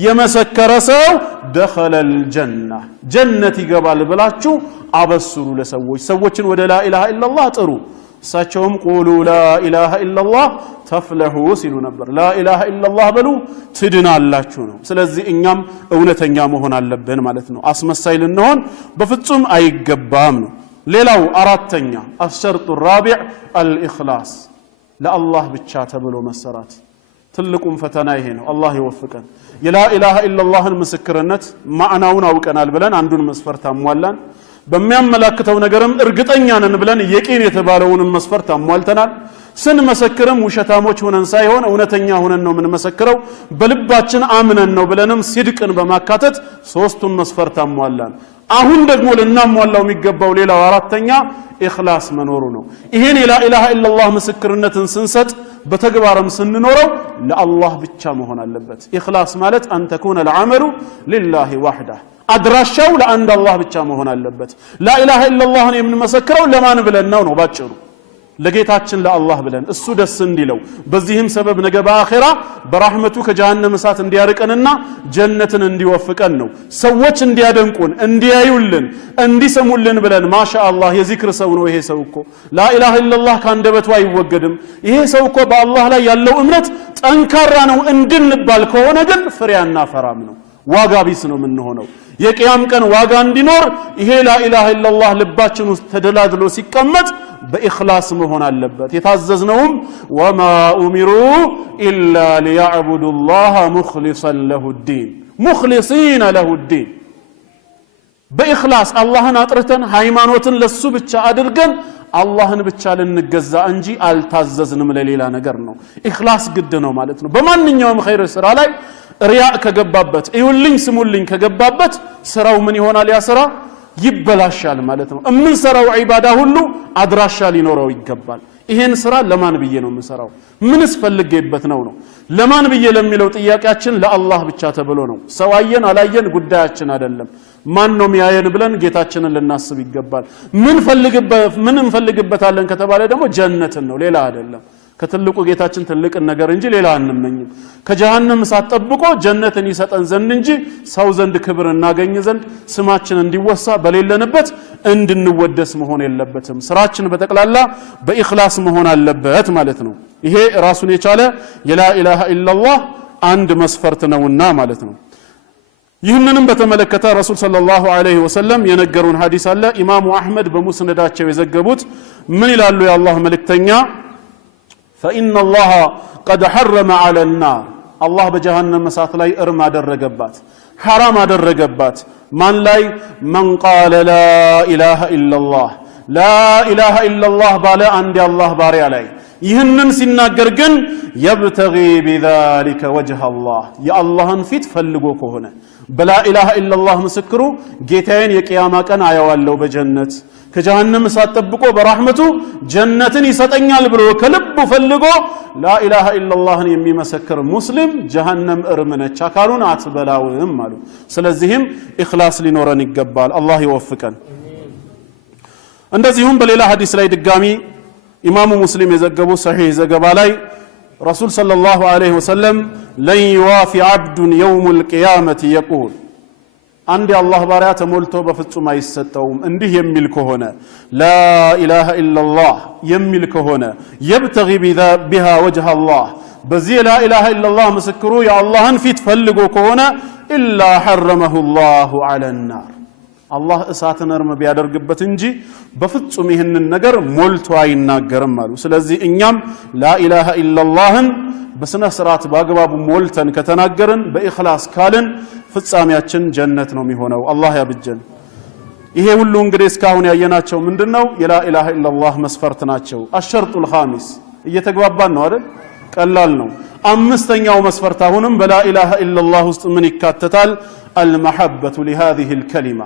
يمسكر سو دخل الجنة جنة قبال بلاتشو أبسروا لسووش سووشن ود لا إله إلا الله تروا ساتشهم قولوا لا إله إلا الله تفلحوا سيلو نبر لا إله إلا الله بلو تدنا الله شنو سلزي إنيام እውነተኛመሆን አለብን ማለት ነው። አስመሳይል እንሆን በፍጹም አይገባም ነው። ሌላው አራተኛ አሽርጡ ራቢዕ አልኢኽላስ ለአላህ ብቻ ተብሎ መሰራት። ትልቁም ፈተና ይሄ ነው። አላህ ይወፍቀን። የላ ኢላሃ ኢላላህን ምስክርነት ማዕናውን አውቀናል ብለን አንዱን መስፈርት አሟላን። በሚያመላክተው ነገርም እርግጠኛ ነን ብለን የቂን የተባለውን መስፈርት አሟልተናል። ስንመሰክርም ውሸታሞች ሆነን ሳይሆን እውነተኛ ሆነን ነው የምንመሰክረው። በልባችን አምነን ነው ብለንም ሲድቅን በማካተት ሶስቱን መስፈርት አሟላን። አሁን ደግሞ ልናሟላው የሚገባው ሌላው አራተኛ ኢኽላስ መኖሩ ነው። ይሄን ላ ኢላሃ ኢላላህ ምስክርነትን ስንሰጥ በተግባርም ስንኖረው ለአላህ ብቻ መሆን አለበት። ኢኽላስ ማለት አን ተኩነ العمل لله وحده አድራሻው ለአንድ አላህ ብቻ መሆን አለበት። ላ ኢላሃ ኢላላህን የምንመሰክረው ለማን ብለን ነው ባጭሩ ለጌታችን ለአላህ ብለን እሱ ደስ እንዲለው በዚህም ሰበብ ነገ በአኺራ በረህመቱ ከጀሃነም እሳት እንዲያርቀንና ጀነትን እንዲወፍቀን ነው። ሰዎች እንዲያደንቁን እንዲያዩልን እንዲሰሙልን ብለን ማሻአላህ የዚክር ሰው ነው ይሄ ሰው እኮ ላ ኢላሃ ኢላላህ ካንደበቱ አይወገድም ይሄ ሰው እኮ በአላህ ላይ ያለው እምነት ጠንካራ ነው እንድንባል ከሆነ ግን ፍሬያና ፈራም ነው ዋጋ ቢስ ነው የምንሆነው። የቂያም ቀን ዋጋ እንዲኖር ይሄ ላ ኢላሃ ኢላላህ ልባችን ውስጥ ተደላድሎ ሲቀመጥ በኢኽላስ መሆን አለበት። የታዘዝነውም ወማ ኡሚሩ ኢላ ሊያዕቡዱላህ ሙኽሊሰን ለሁ ዲን ሙኽሊሲነ ለሁ ዲን በኢኽላስ አላህን አጥርተን ሃይማኖትን ለሱ ብቻ አድርገን አላህን ብቻ ልንገዛ እንጂ አልታዘዝንም ለሌላ ነገር ነው። ኢኽላስ ግድ ነው ማለት ነው። በማንኛውም ኸይር ስራ ላይ ሪያእ ከገባበት እዩልኝ ስሙልኝ ከገባበት ስራው ምን ይሆናል? ያ ስራ ይበላሻል ማለት ነው። እምንሰራው ዒባዳ ሁሉ አድራሻ ሊኖረው ይገባል። ይሄን ስራ ለማን ብዬ ነው የምሰራው? ምንስ ፈልጌበት ነው? ለማን ብዬ ለሚለው ጥያቄያችን ለአላህ ብቻ ተብሎ ነው። ሰው አየን አላየን ጉዳያችን አይደለም። ማን ነው የሚያየን ብለን ጌታችንን ልናስብ ይገባል። ምን እንፈልግበታለን ከተባለ ደግሞ ጀነትን ነው ሌላ አይደለም። ከትልቁ ጌታችን ትልቅ ነገር እንጂ ሌላ አንመኝም። ከጀሃነም እሳት ጠብቆ ጀነትን ይሰጠን ዘንድ እንጂ ሰው ዘንድ ክብር እናገኝ ዘንድ ስማችን እንዲወሳ በሌለንበት እንድንወደስ መሆን የለበትም። ስራችን በጠቅላላ በኢኽላስ መሆን አለበት ማለት ነው። ይሄ ራሱን የቻለ የላ ኢላሃ ኢላላህ አንድ መስፈርት ነውና ማለት ነው። ይህንንም በተመለከተ ረሱል ሰለላሁ ዐለይሂ ወሰለም የነገሩን ሐዲስ አለ። ኢማሙ አህመድ በሙስነዳቸው የዘገቡት ምን ይላሉ? የአላህ መልእክተኛ فإن الله قد حرم على النار الله بجهنم مسات لاي ارم አደረገባት حرام አደረገባት ማን ላይ من قال لا اله الا الله لا اله الا الله ባለ አንድ የአላህ ባሪያ ላይ ይህንን ሲናገር ግን يبتغي بذلك وجه الله የአላህን ፊት ፈልጎ ከሆነ በላ ኢላሃ ኢላላህ ምስክሩ ጌታዬን የቂያማ ቀን አያዋለው በጀነት ከጀሃነም እሳት ጠብቆ በረህመቱ ጀነትን ይሰጠኛል ብሎ ከልቡ ፈልጎ ላ ኢላሃ ኢላላህን የሚመሰክር ሙስሊም ጀሃነም እርም ነች አካሉን አትበላውም አሉ። ስለዚህም ኢኽላስ ሊኖረን ይገባል። አላህ ይወፍቀን። እንደዚሁም በሌላ ሐዲስ ላይ ድጋሚ ኢማሙ ሙስሊም የዘገቡ ሰሂህ ዘገባ ላይ ረሱል ሰለላሁ ዐለይሂ ወሰለም ለን ይዋፊ ዐብዱን የውሙል ቂያመቲ የቁል አንድ የአላህ ባሪያ ተሞልቶ በፍጹም አይሰጠውም እንዲህ የሚል ከሆነ ላ ኢላሃ ኢላላህ የሚል ከሆነ የብተጊ ቢሃ ወጅሃ አላህ በዚህ ላ ኢላሃ ኢላላህ ምስክሩ የአላህን ፊት ፈልጎ ከሆነ ኢላ ሐረመሁ ላሁ ዐለ ናር አላህ እሳትን እርም ቢያደርግበት እንጂ በፍጹም ይህንን ነገር ሞልቶ አይናገርም አሉ። ስለዚህ እኛም ላኢላሃ ኢላላህን በስነ ስርዓት በአግባቡ ሞልተን ከተናገርን በኢኽላስ ካልን ፍጻሜያችን ጀነት ነው የሚሆነው። አላህ ያብጀን። ይሄ ሁሉ እንግዲህ እስካሁን ያየናቸው ምንድነው? የላኢላሃ ኢላላህ መስፈርት ናቸው። አሸርጡል ኻሚስ እየተግባባን ነው አይደል? ቀላል ነው። አምስተኛው መስፈርት አሁንም በላኢላሃ ኢላላህ ውስጥ ምን ይካተታል? አልመሐበቱ ሊሃዚሂ አልከሊማ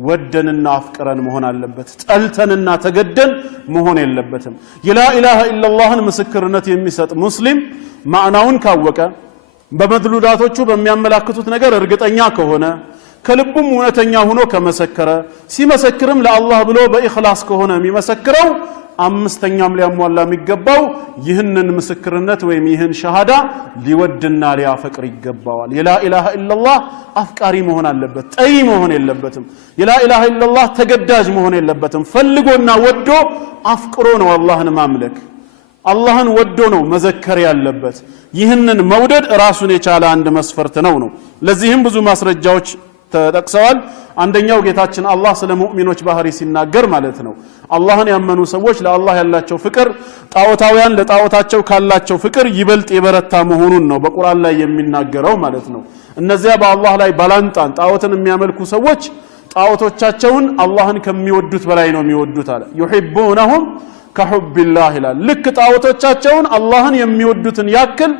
ወደንና አፍቅረን መሆን አለበት። ጠልተንና ተገደን መሆን የለበትም። የላኢላሃ ኢላላህን ምስክርነት የሚሰጥ ሙስሊም ማዕናውን ካወቀ በመድሉዳቶቹ በሚያመላክቱት ነገር እርግጠኛ ከሆነ ከልቡም እውነተኛ ሆኖ ከመሰከረ ሲመሰክርም ለአላህ ብሎ በኢኽላስ ከሆነ የሚመሰክረው አምስተኛም ሊያሟላ የሚገባው ይህንን ምስክርነት ወይም ይህን ሸሃዳ ሊወድና ሊያፈቅር ይገባዋል። የላኢላሃ ኢላላህ አፍቃሪ መሆን አለበት፣ ጠይ መሆን የለበትም። የላኢላሃ ኢላላህ ተገዳጅ መሆን የለበትም። ፈልጎና ወዶ አፍቅሮ ነው አላህን ማምለክ፣ አላህን ወዶ ነው መዘከር ያለበት። ይህንን መውደድ ራሱን የቻለ አንድ መስፈርት ነው። ለዚህም ብዙ ማስረጃዎች ተጠቅሰዋል። አንደኛው ጌታችን አላህ ስለ ሙእሚኖች ባህሪ ሲናገር ማለት ነው አላህን ያመኑ ሰዎች ለአላህ ያላቸው ፍቅር ጣዖታውያን ለጣዖታቸው ካላቸው ፍቅር ይበልጥ የበረታ መሆኑን ነው በቁርአን ላይ የሚናገረው ማለት ነው። እነዚያ በአላህ ላይ ባላንጣን ጣዖትን የሚያመልኩ ሰዎች ጣዖቶቻቸውን አላህን ከሚወዱት በላይ ነው የሚወዱት አለ። يحبونهم كحب الله ይላል። ልክ ጣዖቶቻቸውን አላህን የሚወዱትን ያክል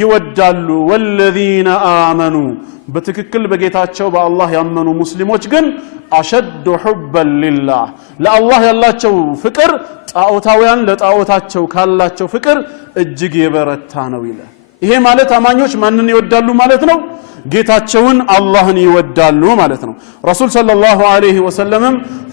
ይወዳሉ። والذين آمنوا በትክክል በጌታቸው በአላህ ያመኑ ሙስሊሞች ግን አሸዱ ሑበን ሊላህ ለአላህ ያላቸው ፍቅር ጣዖታውያን ለጣዖታቸው ካላቸው ፍቅር እጅግ የበረታ ነው ይላል። ይሄ ማለት አማኞች ማንን ይወዳሉ ማለት ነው? ጌታቸውን አላህን ይወዳሉ ማለት ነው። ረሱል ሰለላሁ ዐለይሂ ወሰለም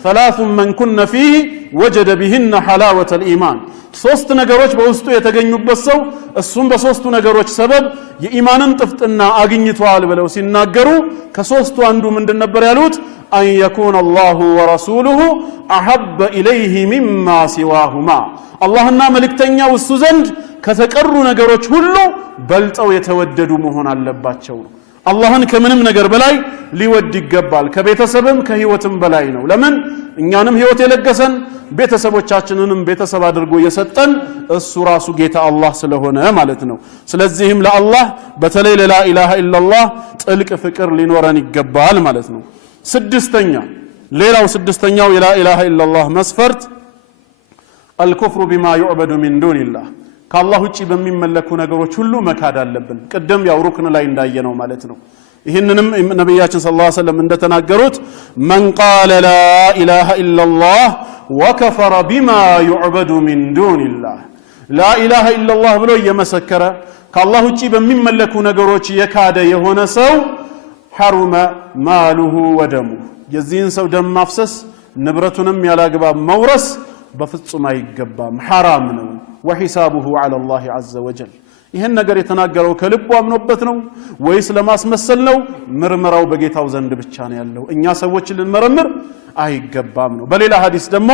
ثلاث من كن فيه وجد بهن حلاوة الإيمان ሶስት ነገሮች በውስጡ የተገኙበት ሰው እሱም በሶስቱ ነገሮች ሰበብ የኢማንን ጥፍጥና አግኝቷል ብለው ሲናገሩ ከሶስቱ አንዱ ምንድን ነበር ያሉት? አን የኩነ አላሁ ወረሱሉሁ አሐበ ኢለይሂ ሚማ ሲዋሁማ አላህና መልእክተኛው እሱ ዘንድ ከተቀሩ ነገሮች ሁሉ በልጠው የተወደዱ መሆን አለባቸው ነው። አላህን ከምንም ነገር በላይ ሊወድ ይገባል። ከቤተሰብም ከህይወትም በላይ ነው። ለምን? እኛንም ህይወት የለገሰን ቤተሰቦቻችንንም ቤተሰብ አድርጎ የሰጠን እሱ ራሱ ጌታ አላህ ስለሆነ ማለት ነው። ስለዚህም ለአላህ በተለይ ለላኢላሃ ኢላላህ ጥልቅ ፍቅር ሊኖረን ይገባል ማለት ነው። ስድስተኛው የላኢላሃ ኢላላህ መስፈርት አልኩፍሩ ቢማ ዩዕበዱ ሚን ዱኒላህ ከአላህ ውጪ በሚመለኩ ነገሮች ሁሉ መካድ አለብን። ቀደም ያው ሩክን ላይ እንዳየነው ማለት ነው። ይህንንም ነብያችን ሰለላሁ ዐለይሂ ወሰለም እንደተናገሩት መን ቃለ ላ ኢላሃ ኢላላህ ወከፈረ ቢማ ዩዕበዱ ሚን ዱኒላህ ላ ኢላሃ ኢላላህ ብሎ እየመሰከረ ከአላህ ውጪ በሚመለኩ ነገሮች የካደ የሆነ ሰው ሐሩመ ማሉሁ ወደሙ የዚህን ሰው ደም ማፍሰስ ንብረቱንም ያላግባብ መውረስ በፍጹም አይገባም፣ ሐራም ነው። ወሂሳቡሁ ዐላ አላህ ዐዘ ወጀል ይህን ነገር የተናገረው ከልቡ አምኖበት ነው ወይስ ለማስመሰል ነው? ምርመራው በጌታው ዘንድ ብቻ ነው ያለው። እኛ ሰዎች ልንመረምር አይገባም ነው። በሌላ ሐዲስ ደግሞ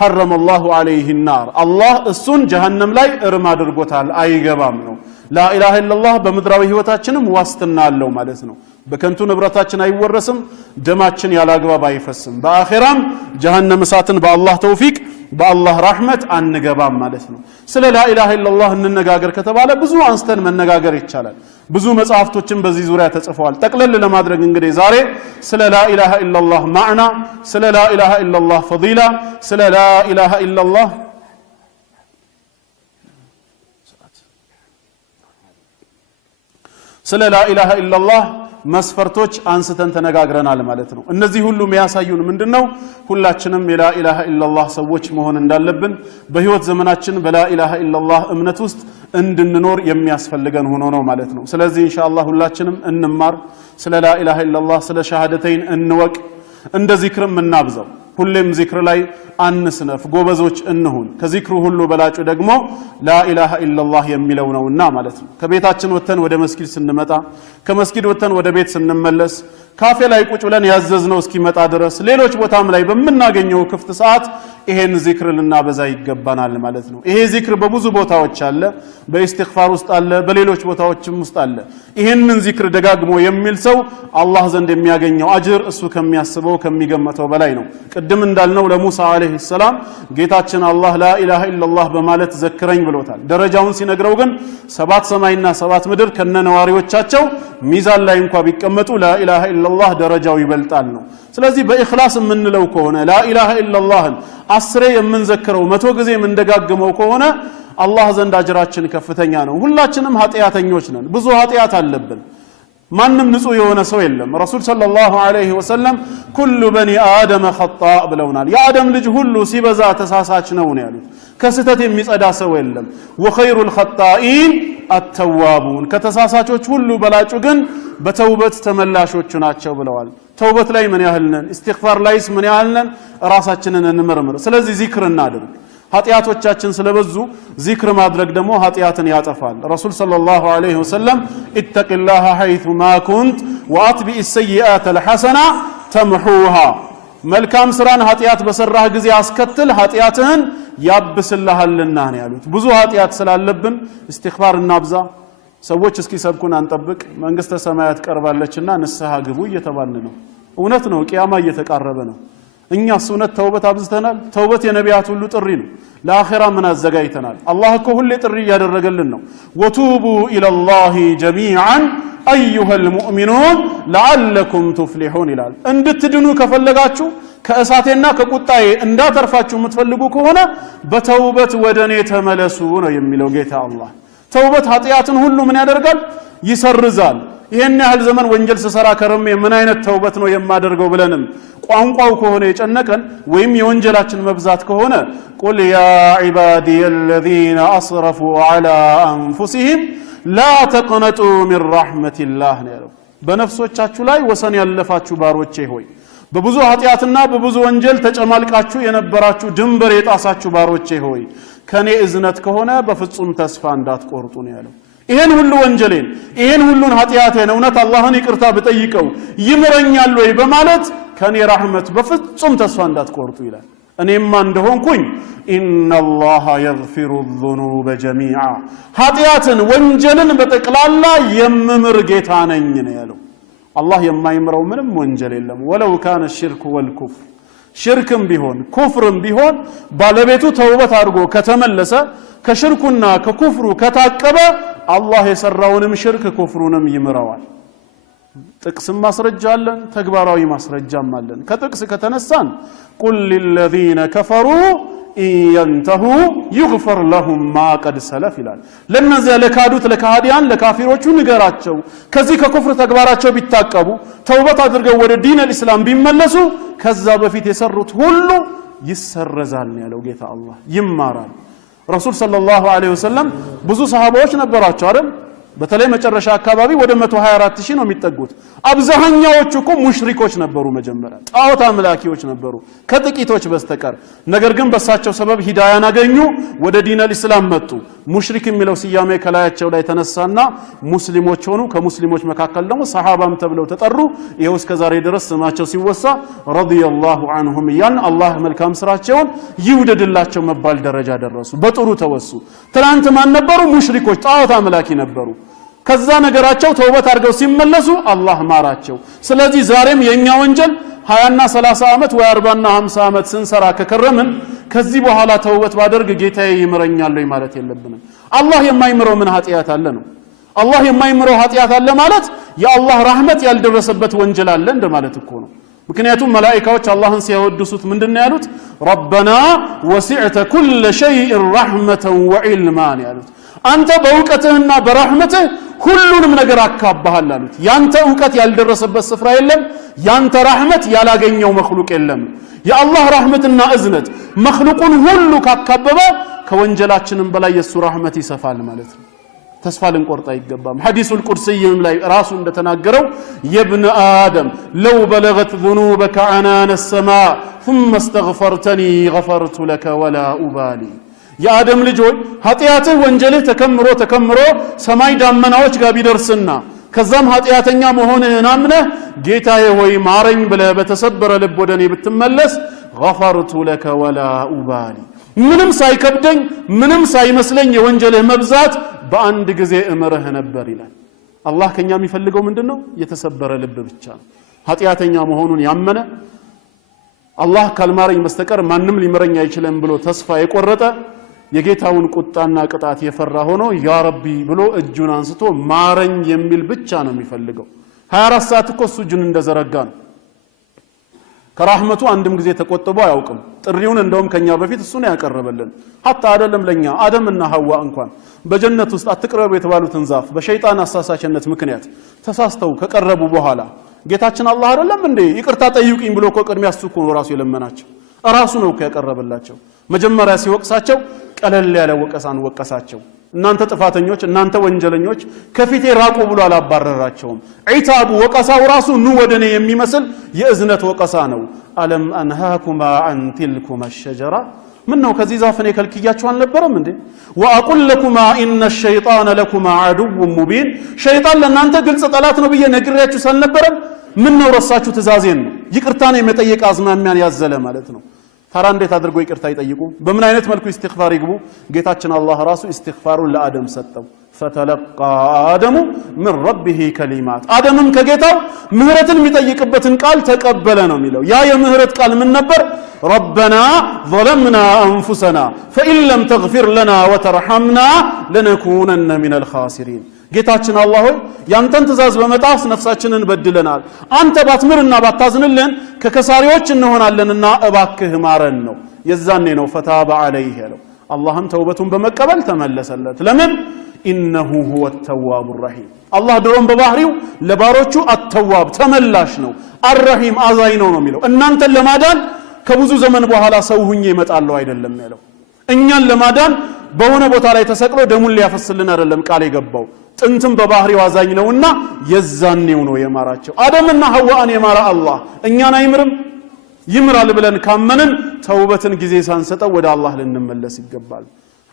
حرم الله عليه النار አላህ እሱን ጀሃነም ላይ እርም አድርጎታል፣ አይገባም ነው። لا اله الا الله በምድራዊ ህይወታችንም ዋስትና አለው ማለት ነው። በከንቱ ንብረታችን አይወረስም፣ ደማችን ያላግባብ አይፈስም። በአኺራም ጀሃነም እሳትን በአላህ ተውፊቅ በአላህ ረህመት አንገባም ማለት ነው። ስለ ላ ኢላሃ ኢላላህ እንነጋገር ከተባለ ብዙ አንስተን መነጋገር ይቻላል። ብዙ መጽሐፍቶችን በዚህ ዙሪያ ተጽፈዋል። ጠቅለል ለማድረግ እንግዲህ ዛሬ ስለ ላ ኢላሃ ኢላላህ ማዕና፣ ስለ ላ ኢላሃ ኢላላህ ፈዲላ፣ ስለ ላ ኢላሃ ኢላላህ ስለ ላ ኢላሃ ኢላላህ መስፈርቶች አንስተን ተነጋግረናል ማለት ነው። እነዚህ ሁሉ የሚያሳዩን ምንድነው? ሁላችንም የላ ኢላሃ ኢላላህ ሰዎች መሆን እንዳለብን በህይወት ዘመናችን በላ ኢላሃ ኢላላህ እምነት ውስጥ እንድንኖር የሚያስፈልገን ሆኖ ነው ማለት ነው። ስለዚህ ኢንሻአላህ ሁላችንም እንማር፣ ስለ ላ ኢላሃ ኢላላህ ስለ ሸሃደተይን እንወቅ፣ እንደ ዚክርም እናብዛው። ሁሌም ዚክር ላይ አንስነፍ፣ ጎበዞች እንሁን። ከዚክሩ ሁሉ በላጩ ደግሞ ላ ኢላሃ ኢላላህ የሚለው ነውና ማለት ነው። ከቤታችን ወተን ወደ መስጊድ ስንመጣ፣ ከመስጊድ ወተን ወደ ቤት ስንመለስ፣ ካፌ ላይ ቁጭ ብለን ያዘዝነው እስኪመጣ ድረስ ሌሎች ቦታም ላይ በመናገኘው ክፍት ሰዓት ይሄን ዚክር ልናበዛ ይገባናል ማለት ነው። ይሄ ዚክር በብዙ ቦታዎች አለ፣ በኢስቲግፋር ውስጥ አለ፣ በሌሎች ቦታዎችም ውስጥ አለ። ይሄንን ዚክር ደጋግሞ የሚል ሰው አላህ ዘንድ የሚያገኘው አጅር እሱ ከሚያስበው ከሚገመተው በላይ ነው። ቅድም እንዳልነው ለሙሳ አለይሂ ሰላም ጌታችን አላህ ላ ኢላሃ ኢላላህ በማለት ዘክረኝ ብሎታል። ደረጃውን ሲነግረው ግን 7 ሰማይና 7 ምድር ከነነዋሪዎቻቸው ሚዛን ላይ እንኳን ቢቀመጡ ላ ኢላሃ ኢላላህ ደረጃው ይበልጣል ነው። ስለዚህ በእኽላስ የምንለው ከሆነ ላ ኢላሃ ኢላላህን 10 የምንዘክረው 100 ጊዜ የምንደጋግመው ከሆነ አላህ ዘንድ አጅራችን ከፍተኛ ነው። ሁላችንም ኃጢአተኞች ነን፣ ብዙ ኃጢአት አለብን። ማንም ንጹህ የሆነ ሰው የለም። ረሱል ሰለላሁ ዐለይሂ ወሰለም ኩሉ በኒ አደም ኸጣእ ብለውናል። የአደም ልጅ ሁሉ ሲበዛ ተሳሳች ነው ያሉት። ከስተት የሚጸዳ ሰው የለም። ወኸይሩል ኸጣኢን አተዋቡን፣ ከተሳሳቾች ሁሉ በላጩ ግን በተውበት ተመላሾቹ ናቸው ብለዋል። ተውበት ላይ ምን ያህል ነን? ኢስቲግፋር ላይስ ምን ያህል ነን? ራሳችንን እንመርምር። ስለዚህ ዚክር እናድርግ። ኃጢአቶቻችን ስለበዙ ዚክር ማድረግ ደግሞ ኃጢአትን ያጠፋል። ረሱል ሰለላሁ ዐለይሂ ወሰለም ኢተቂላህ ሐይቱ ማ ኩንት ወአትቢኢ ሰይአተ አልሐሰና ተምሑሃ፣ መልካም ስራን ኃጢአት በሰራህ ጊዜ አስከትል ኃጢአትህን ያብስልሃልና ነው ያሉት። ብዙ ኃጢአት ስላለብን ኢስቲግፋር እናብዛ። ሰዎች እስኪ ሰብኩን አንጠብቅ፣ መንግስተ ሰማያት ቀርባለችና ንስሐ ግቡ እየተባልን ነው። እውነት ነው፣ ቂያማ እየተቃረበ ነው። እኛስ እውነት ተውበት አብዝተናል? ተውበት የነቢያት ሁሉ ጥሪ ነው። ለአኺራ ምን አዘጋጅተናል? አላህ እኮ ሁሌ ጥሪ እያደረገልን ነው። ወቱቡ ኢለላሂ ጀሚዓን አዩሀል ሙእሚኑን ለዓለኩም ቱፍሊሑን ይላል። እንድትድኑ ከፈለጋችሁ ከእሳቴና ከቁጣዬ እንዳተርፋችሁ የምትፈልጉ ከሆነ በተውበት ወደኔ ተመለሱ ነው የሚለው ጌታ አላህ። ተውበት ኃጢአትን ሁሉ ምን ያደርጋል? ይሰርዛል። ይሄን ያህል ዘመን ወንጀል ስሰራ ከረሜ ምን አይነት ተውበት ነው የማደርገው ብለንም ቋንቋው ከሆነ የጨነቀን ወይም የወንጀላችን መብዛት ከሆነ ቁል ያ ዒባዲየ አለዚነ አስረፉ ዐላ አንፉሲሂም ላ ተቅነጡ ሚን ረሕመቲላህ ነው ያለው። በነፍሶቻችሁ ላይ ወሰን ያለፋችሁ ባሮቼ ሆይ፣ በብዙ ኃጢአትና በብዙ ወንጀል ተጨማልቃችሁ የነበራችሁ ድንበር የጣሳችሁ ባሮቼ ሆይ ከኔ እዝነት ከሆነ በፍጹም ተስፋ እንዳትቆርጡ ነው ያለው። ይሄን ሁሉ ወንጀሌን ይሄን ሁሉን ኃጢአቴን እውነት አላህን ይቅርታ ብጠይቀው ይምረኛል ወይ በማለት ከኔ ረሕመት በፍጹም ተስፋ እንዳትቆርጡ ይላል። እኔማ እንደሆንኩኝ ኢነላህ የግፊሩ ዙኑበ ጀሚዓ፣ ኃጢአትን ወንጀልን በጠቅላላ የምምር ጌታ ነኝ ነው ያለው። አላህ የማይምረው ምንም ወንጀል የለም። ወለው ካነ ሽርክ ወልኩፍር፣ ሽርክም ቢሆን ኩፍርም ቢሆን ባለቤቱ ተውበት አድርጎ ከተመለሰ ከሽርኩና ከኩፍሩ ከታቀበ አላህ የሰራውንም ሽርክ ኩፍሩንም ይምረዋል። ጥቅስም ማስረጃ አለን፣ ተግባራዊ ማስረጃም አለን። ከጥቅስ ከተነሳን ቁል ሊለዚነ ከፈሩ ኢየንተሁ ይግፈር ለሁም ማ ቀድ ሰለፍ ይላል። ለነዚያ ለካዱት ለካህዲያን ለካፊሮቹ ንገራቸው ከዚህ ከኩፍር ተግባራቸው ቢታቀቡ ተውበት አድርገው ወደ ዲን አልእስላም ቢመለሱ ከዛ በፊት የሰሩት ሁሉ ይሰረዛል ያለው ጌታ አላህ ይማራል። ረሱል ሰለላሁ ዐለይሂ ወሰለም ብዙ ሰሃባዎች ነበራቸው አይደል? በተለይ መጨረሻ አካባቢ ወደ 124,000 ነው የሚጠጉት። አብዛኛዎቹ እኮ ሙሽሪኮች ነበሩ፣ መጀመሪያ ጣዖት አምላኪዎች ነበሩ ከጥቂቶች በስተቀር። ነገር ግን በሳቸው ሰበብ ሂዳያን አገኙ፣ ወደ ዲን አልእስላም መጡ። ሙሽሪክ የሚለው ስያሜ ከላያቸው ላይ ተነሳና ሙስሊሞች ሆኑ። ከሙስሊሞች መካከል ደግሞ ሰሃባም ተብለው ተጠሩ። ይሄው እስከ ዛሬ ድረስ ስማቸው ሲወሳ ረዲየላሁ ዐንሁም ያን አላህ መልካም ስራቸውን ይውደድላቸው መባል ደረጃ ደረሱ፣ በጥሩ ተወሱ። ትናንት ማን ነበሩ? ሙሽሪኮች ጣዖት አምላኪ ነበሩ። ከዛ ነገራቸው ተውበት አድርገው ሲመለሱ አላህ ማራቸው። ስለዚህ ዛሬም የኛ ወንጀል 20 እና 30 ዓመት ወይ 40 እና 50 ዓመት ስንሰራ ከከረምን ከዚህ በኋላ ተውበት ባደርግ ጌታዬ ይምረኛል ወይ ማለት የለብንም። አላህ የማይምረው ምን ኃጢአት አለ ነው? አላህ የማይምረው ኃጢአት አለ ማለት የአላህ ረህመት ያልደረሰበት ወንጀል አለ እንደማለት እኮ ነው። ምክንያቱም መላእክቶች አላህን ሲያወድሱት ምንድነው ያሉት? ረበና ወሲዕተ ኩለ ሸይእን ረሕመተን ወዒልማ ያሉት። አንተ በእውቀትህና በረህመትህ ሁሉንም ነገር አካባሃል አሉት። ያንተ እውቀት ያልደረሰበት ስፍራ የለም፣ ያንተ ረህመት ያላገኘው መክሉቅ የለም። የአላህ ረህመትና እዝነት መክሉቁን ሁሉ ካካበበ ከወንጀላችንም በላይ የሱ ረህመት ይሰፋል ማለት ነው። ተስፋ ልንቆርጥ አይገባም። ሐዲሱል ቁድሲይም ላይ ራሱ እንደተናገረው የብነ አደም ለው በለገት ذنوبك عنان السماء ثم استغفرتني غفرت لك ولا أبالي የአደም ልጅ ሆይ ኃጢአትህ ወንጀልህ ተከምሮ ሰማይ ዳመናዎች ጋር ቢደርስና ከዛም ኃጢአተኛ መሆንህን አምነህ ጌታዬ ሆይ ማረኝ ብለህ በተሰበረ ልብ ወደኔ ብትመለስ غفرت لك ولا أبالي ምንም ሳይከብደኝ ምንም ሳይመስለኝ የወንጀልህ መብዛት በአንድ ጊዜ እምርህ ነበር ይላል። አላህ ከኛ የሚፈልገው ምንድነው? የተሰበረ ልብ ብቻ ነው። ኃጢአተኛ መሆኑን ያመነ አላህ ካልማረኝ በስተቀር ማንም ሊመረኝ አይችልም ብሎ ተስፋ የቆረጠ የጌታውን ቁጣና ቅጣት የፈራ ሆኖ ያ ረቢ ብሎ እጁን አንስቶ ማረኝ የሚል ብቻ ነው የሚፈልገው። 24 ሰዓት እኮ እሱ እጁን እንደዘረጋ ነው። ከራህመቱ አንድም ጊዜ ተቆጥቦ አያውቅም። ጥሪውን እንደውም ከኛ በፊት እሱ ነው ያቀረበልን። hatta አይደለም ለኛ አደምና ሐዋ እንኳን በጀነት ውስጥ አትቅረቡ የተባሉትን ዛፍ በሸይጣን አሳሳችነት ምክንያት ተሳስተው ከቀረቡ በኋላ ጌታችን አላህ አይደለም እንዴ ይቅርታ ጠይቁኝ ብሎ ቆቅድም ያስኩ ነው ራሱ የለመናቸው ራሱ ነው ያቀረበላቸው። መጀመሪያ ሲወቅሳቸው ቀለል ያለ ወቀሳን ወቀሳቸው። እናንተ ጥፋተኞች እናንተ ወንጀለኞች ከፊቴ ራቁ ብሎ አላባረራቸውም። ዒታቡ ወቀሳው ራሱ ኑ ወደኔ የሚመስል የእዝነት ወቀሳ ነው። አለም አንሃኩማ አን ትልኩማ الشجرة ምን ነው ከዚህ ዛፍ እኔ ከልክያችሁ አልነበረም እንዴ? ወአቁል ለኩማ ኢነ الشيطان لكما عدو مبين ሸይጣን ለእናንተ ግልጽ ጠላት ነው ብዬ ነግሬያችሁ ሳልነበረም ምን ነው ረሳችሁ ትእዛዜን ነው? ይቅርታን የመጠየቅ አዝማሚያን ያዘለ ማለት ነው። ታራ እንዴት አድርጎ ይቅርታ ይጠይቁ? በምን አይነት መልኩ ኢስቲግፋር ይግቡ? ጌታችን አላህ ራሱ ኢስቲግፋሩን ለአደም ሰጠው። فتلقى آدم من ربه كلمات آدمም ከጌታው ምህረትን የሚጠይቅበትን ቃል ተቀበለ ነው የሚለው። ያ የምህረት ቃል ምን ነበር? ربنا ظلمنا أنفسنا فإن لم تغفر لنا وترحمنا لنكونن من الخاسرين ጌታችን አላህ ሆይ ያንተን ትእዛዝ በመጣስ ነፍሳችንን በድለናል። አንተ ባትምርና ባታዝንልን ከከሳሪዎች እንሆናለንና እባክህ ማረን ነው። የዛኔ ነው ፈታበ ዐለይሂ ያለው። አላህም ተውበቱን በመቀበል ተመለሰለት። ለምን? ኢነሁ ሁወ ተዋቡ ረሂም። አላህ ድሮም በባህሪው ለባሮቹ አተዋብ ተመላሽ ነው፣ አርረሂም አዛኝ ነው የሚለው። እናንተን ለማዳን ከብዙ ዘመን በኋላ ሰው ሁኜ እመጣለሁ አይደለም ያለው። እኛን ለማዳን በሆነ ቦታ ላይ ተሰቅሎ ደሙን ሊያፈስልን አይደለም ቃል የገባው። ጥንትም በባህሪው አዛኝ ነውና የዛኔው ነው የማራቸው። አደምና ሐዋን የማራ አላህ እኛን አይምርም? ይምራል ብለን ካመንን ተውበትን ጊዜ ሳንሰጠው ወደ አላህ ልንመለስ ይገባል።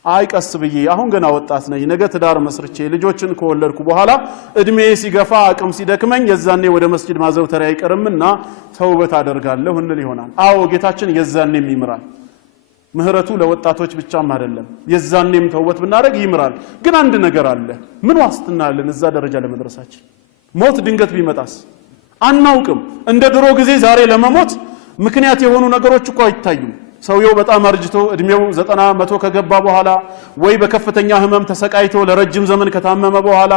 አይቀስ ብዬ አሁን ገና ወጣት ነኝ ነገ ትዳር መስርቼ ልጆችን ከወለድኩ በኋላ እድሜ ሲገፋ አቅም ሲደክመኝ የዛኔ ወደ መስጂድ ማዘውተሪያ አይቀርምና ተውበት አደርጋለሁ እንል ይሆናል። አዎ ጌታችን የዛኔም ይምራል። ምህረቱ ለወጣቶች ብቻም አይደለም። የዛኔም ተውበት ብናደርግ ይምራል። ግን አንድ ነገር አለ። ምን ዋስትና አለን እዛ ደረጃ ለመድረሳችን? ሞት ድንገት ቢመጣስ አናውቅም። እንደ ድሮ ጊዜ ዛሬ ለመሞት ምክንያት የሆኑ ነገሮች እኮ አይታዩም። ሰውየው በጣም አርጅቶ እድሜው 90 100 ከገባ በኋላ ወይ በከፍተኛ ህመም ተሰቃይቶ ለረጅም ዘመን ከታመመ በኋላ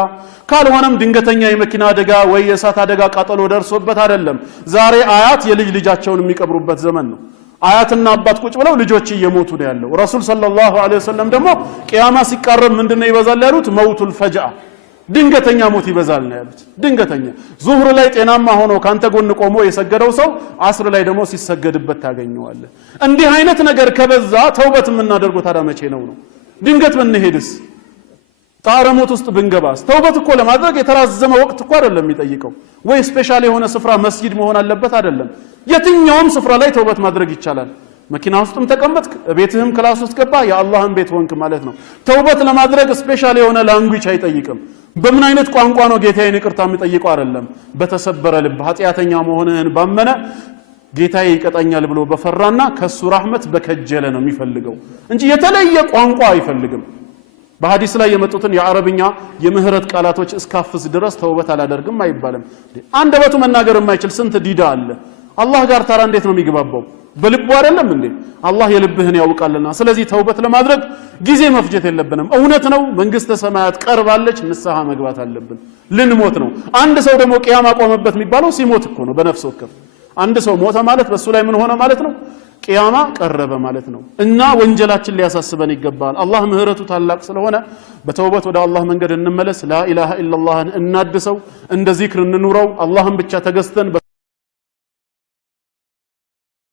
ካልሆነም ድንገተኛ የመኪና አደጋ ወይ የእሳት አደጋ ቃጠሎ ደርሶበት አይደለም። ዛሬ አያት የልጅ ልጃቸውን የሚቀብሩበት ዘመን ነው። አያትና አባት ቁጭ ብለው ልጆች እየሞቱ ነው ያለው። ረሱል ሰለላሁ ዐለይሂ ወሰለም ደግሞ ቂያማ ሲቃረብ ምንድነው ይበዛል ያሉት? መውቱል ፈጅአ ድንገተኛ ሞት ይበዛል ነው ያሉት። ድንገተኛ ዙህር ላይ ጤናማ ሆኖ ካንተ ጎን ቆሞ የሰገደው ሰው አስር ላይ ደግሞ ሲሰገድበት ታገኘዋለህ። እንዲህ አይነት ነገር ከበዛ ተውበት የምናደርገው ታዲያ መቼ ነው? ድንገት ብንሄድስ? ጣረ ሞት ውስጥ ብንገባስ? ተውበት እኮ ለማድረግ የተራዘመ ወቅት እኮ አይደለም የሚጠይቀው። ወይ ስፔሻል የሆነ ስፍራ መስጂድ መሆን አለበት አይደለም። የትኛውም ስፍራ ላይ ተውበት ማድረግ ይቻላል። መኪና ውስጥም ተቀመጥክ ቤትህም ክላስ ውስጥ ገባ የአላህን ቤት ወንክ ማለት ነው። ተውበት ለማድረግ ስፔሻል የሆነ ላንጉዌጅ አይጠይቅም። በምን አይነት ቋንቋ ነው ጌታዬን ይቅርታ የሚጠይቀው አይደለም። በተሰበረ ልብ ኃጢአተኛ መሆንህን ባመነ ጌታዬ ይቀጣኛል ብሎ በፈራና ከሱ ረህመት በከጀለ ነው የሚፈልገው እንጂ የተለየ ቋንቋ አይፈልግም። በሐዲስ ላይ የመጡትን የአረብኛ የምህረት ቃላቶች እስካፍስ ድረስ ተውበት አላደርግም አይባልም። አንደበቱ መናገር የማይችል ስንት ዲዳ አለ። አላህ ጋር ታራ እንዴት ነው የሚግባባው? በልቡ አይደለም እንዴ? አላህ የልብህን ያውቃልና። ስለዚህ ተውበት ለማድረግ ጊዜ መፍጀት የለብንም። እውነት ነው መንግስተ ሰማያት ቀርባለች፣ ንስሐ መግባት አለብን። ልንሞት ነው። አንድ ሰው ደግሞ ቂያማ ቆመበት የሚባለው ሲሞት እኮ ነው። በነፍስ ወከፍ አንድ ሰው ሞተ ማለት በሱ ላይ ምን ሆነ ማለት ነው? ቂያማ ቀረበ ማለት ነው። እና ወንጀላችን ሊያሳስበን ይገባል። አላህ ምህረቱ ታላቅ ስለሆነ በተውበት ወደ አላህ መንገድ እንመለስ። ላ ኢላሃ ኢላላህን እናድሰው፣ እንደ ዚክር እንኑረው። አላህን ብቻ ተገዝተን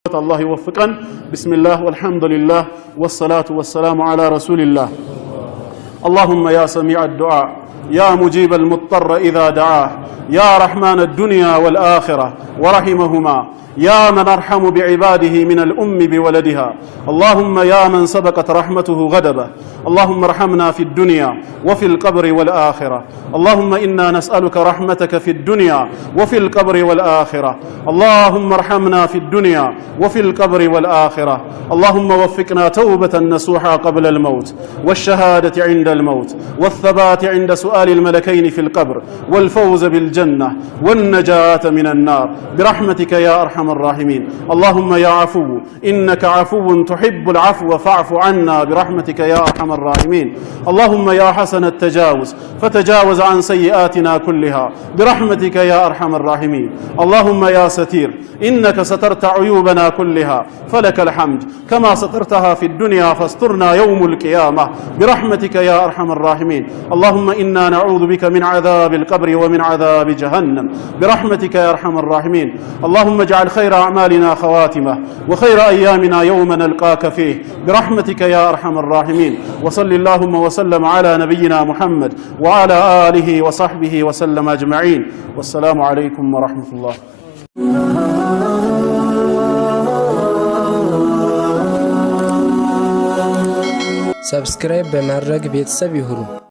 الله يوفقنا. بسم الله والحمد لله والصلاة والسلام على رسول الله. اللهم يا سميع الدعاء يا مجيب المضطر إذا دعاه يا رحمن الدنيا والآخرة ورحمهما يا من أرحم بعباده من الأم بولدها اللهم يا من سبقت رحمته غضبه اللهم ارحمنا في الدنيا وفي القبر والآخرة اللهم إنا نسألك رحمتك في الدنيا وفي القبر والآخرة اللهم ارحمنا في الدنيا وفي القبر والآخرة اللهم وفقنا توبة نصوحا قبل الموت والشهادة عند الموت والثبات عند سؤال الملكين في القبر والفوز بالجنة والنجاة من النار برحمتك يا أرحم الراحمين اللهم يا عفو إنك عفو تحب العفو فاعف عنا برحمتك يا أرحم الراحمين اللهم يا حسن التجاوز فتجاوز عن سيئاتنا كلها برحمتك يا أرحم الراحمين اللهم يا ستير إنك سترت عيوبنا كلها فلك الحمد كما سترتها في الدنيا فاسترنا يوم القيامة برحمتك يا أرحم الراحمين اللهم إنا نعوذ بك من عذاب القبر ومن عذاب جهنم برحمتك يا أرحم الراحمين اللهم اجعل خير أعمالنا خواتمة وخير أيامنا يوم نلقاك فيه برحمتك يا أرحم الراحمين وصل اللهم وسلم على نبينا محمد وعلى آله وصحبه وسلم أجمعين والسلام عليكم ورحمة الله ሰብስክራይብ በማድረግ ቤተሰብ ይሁኑ።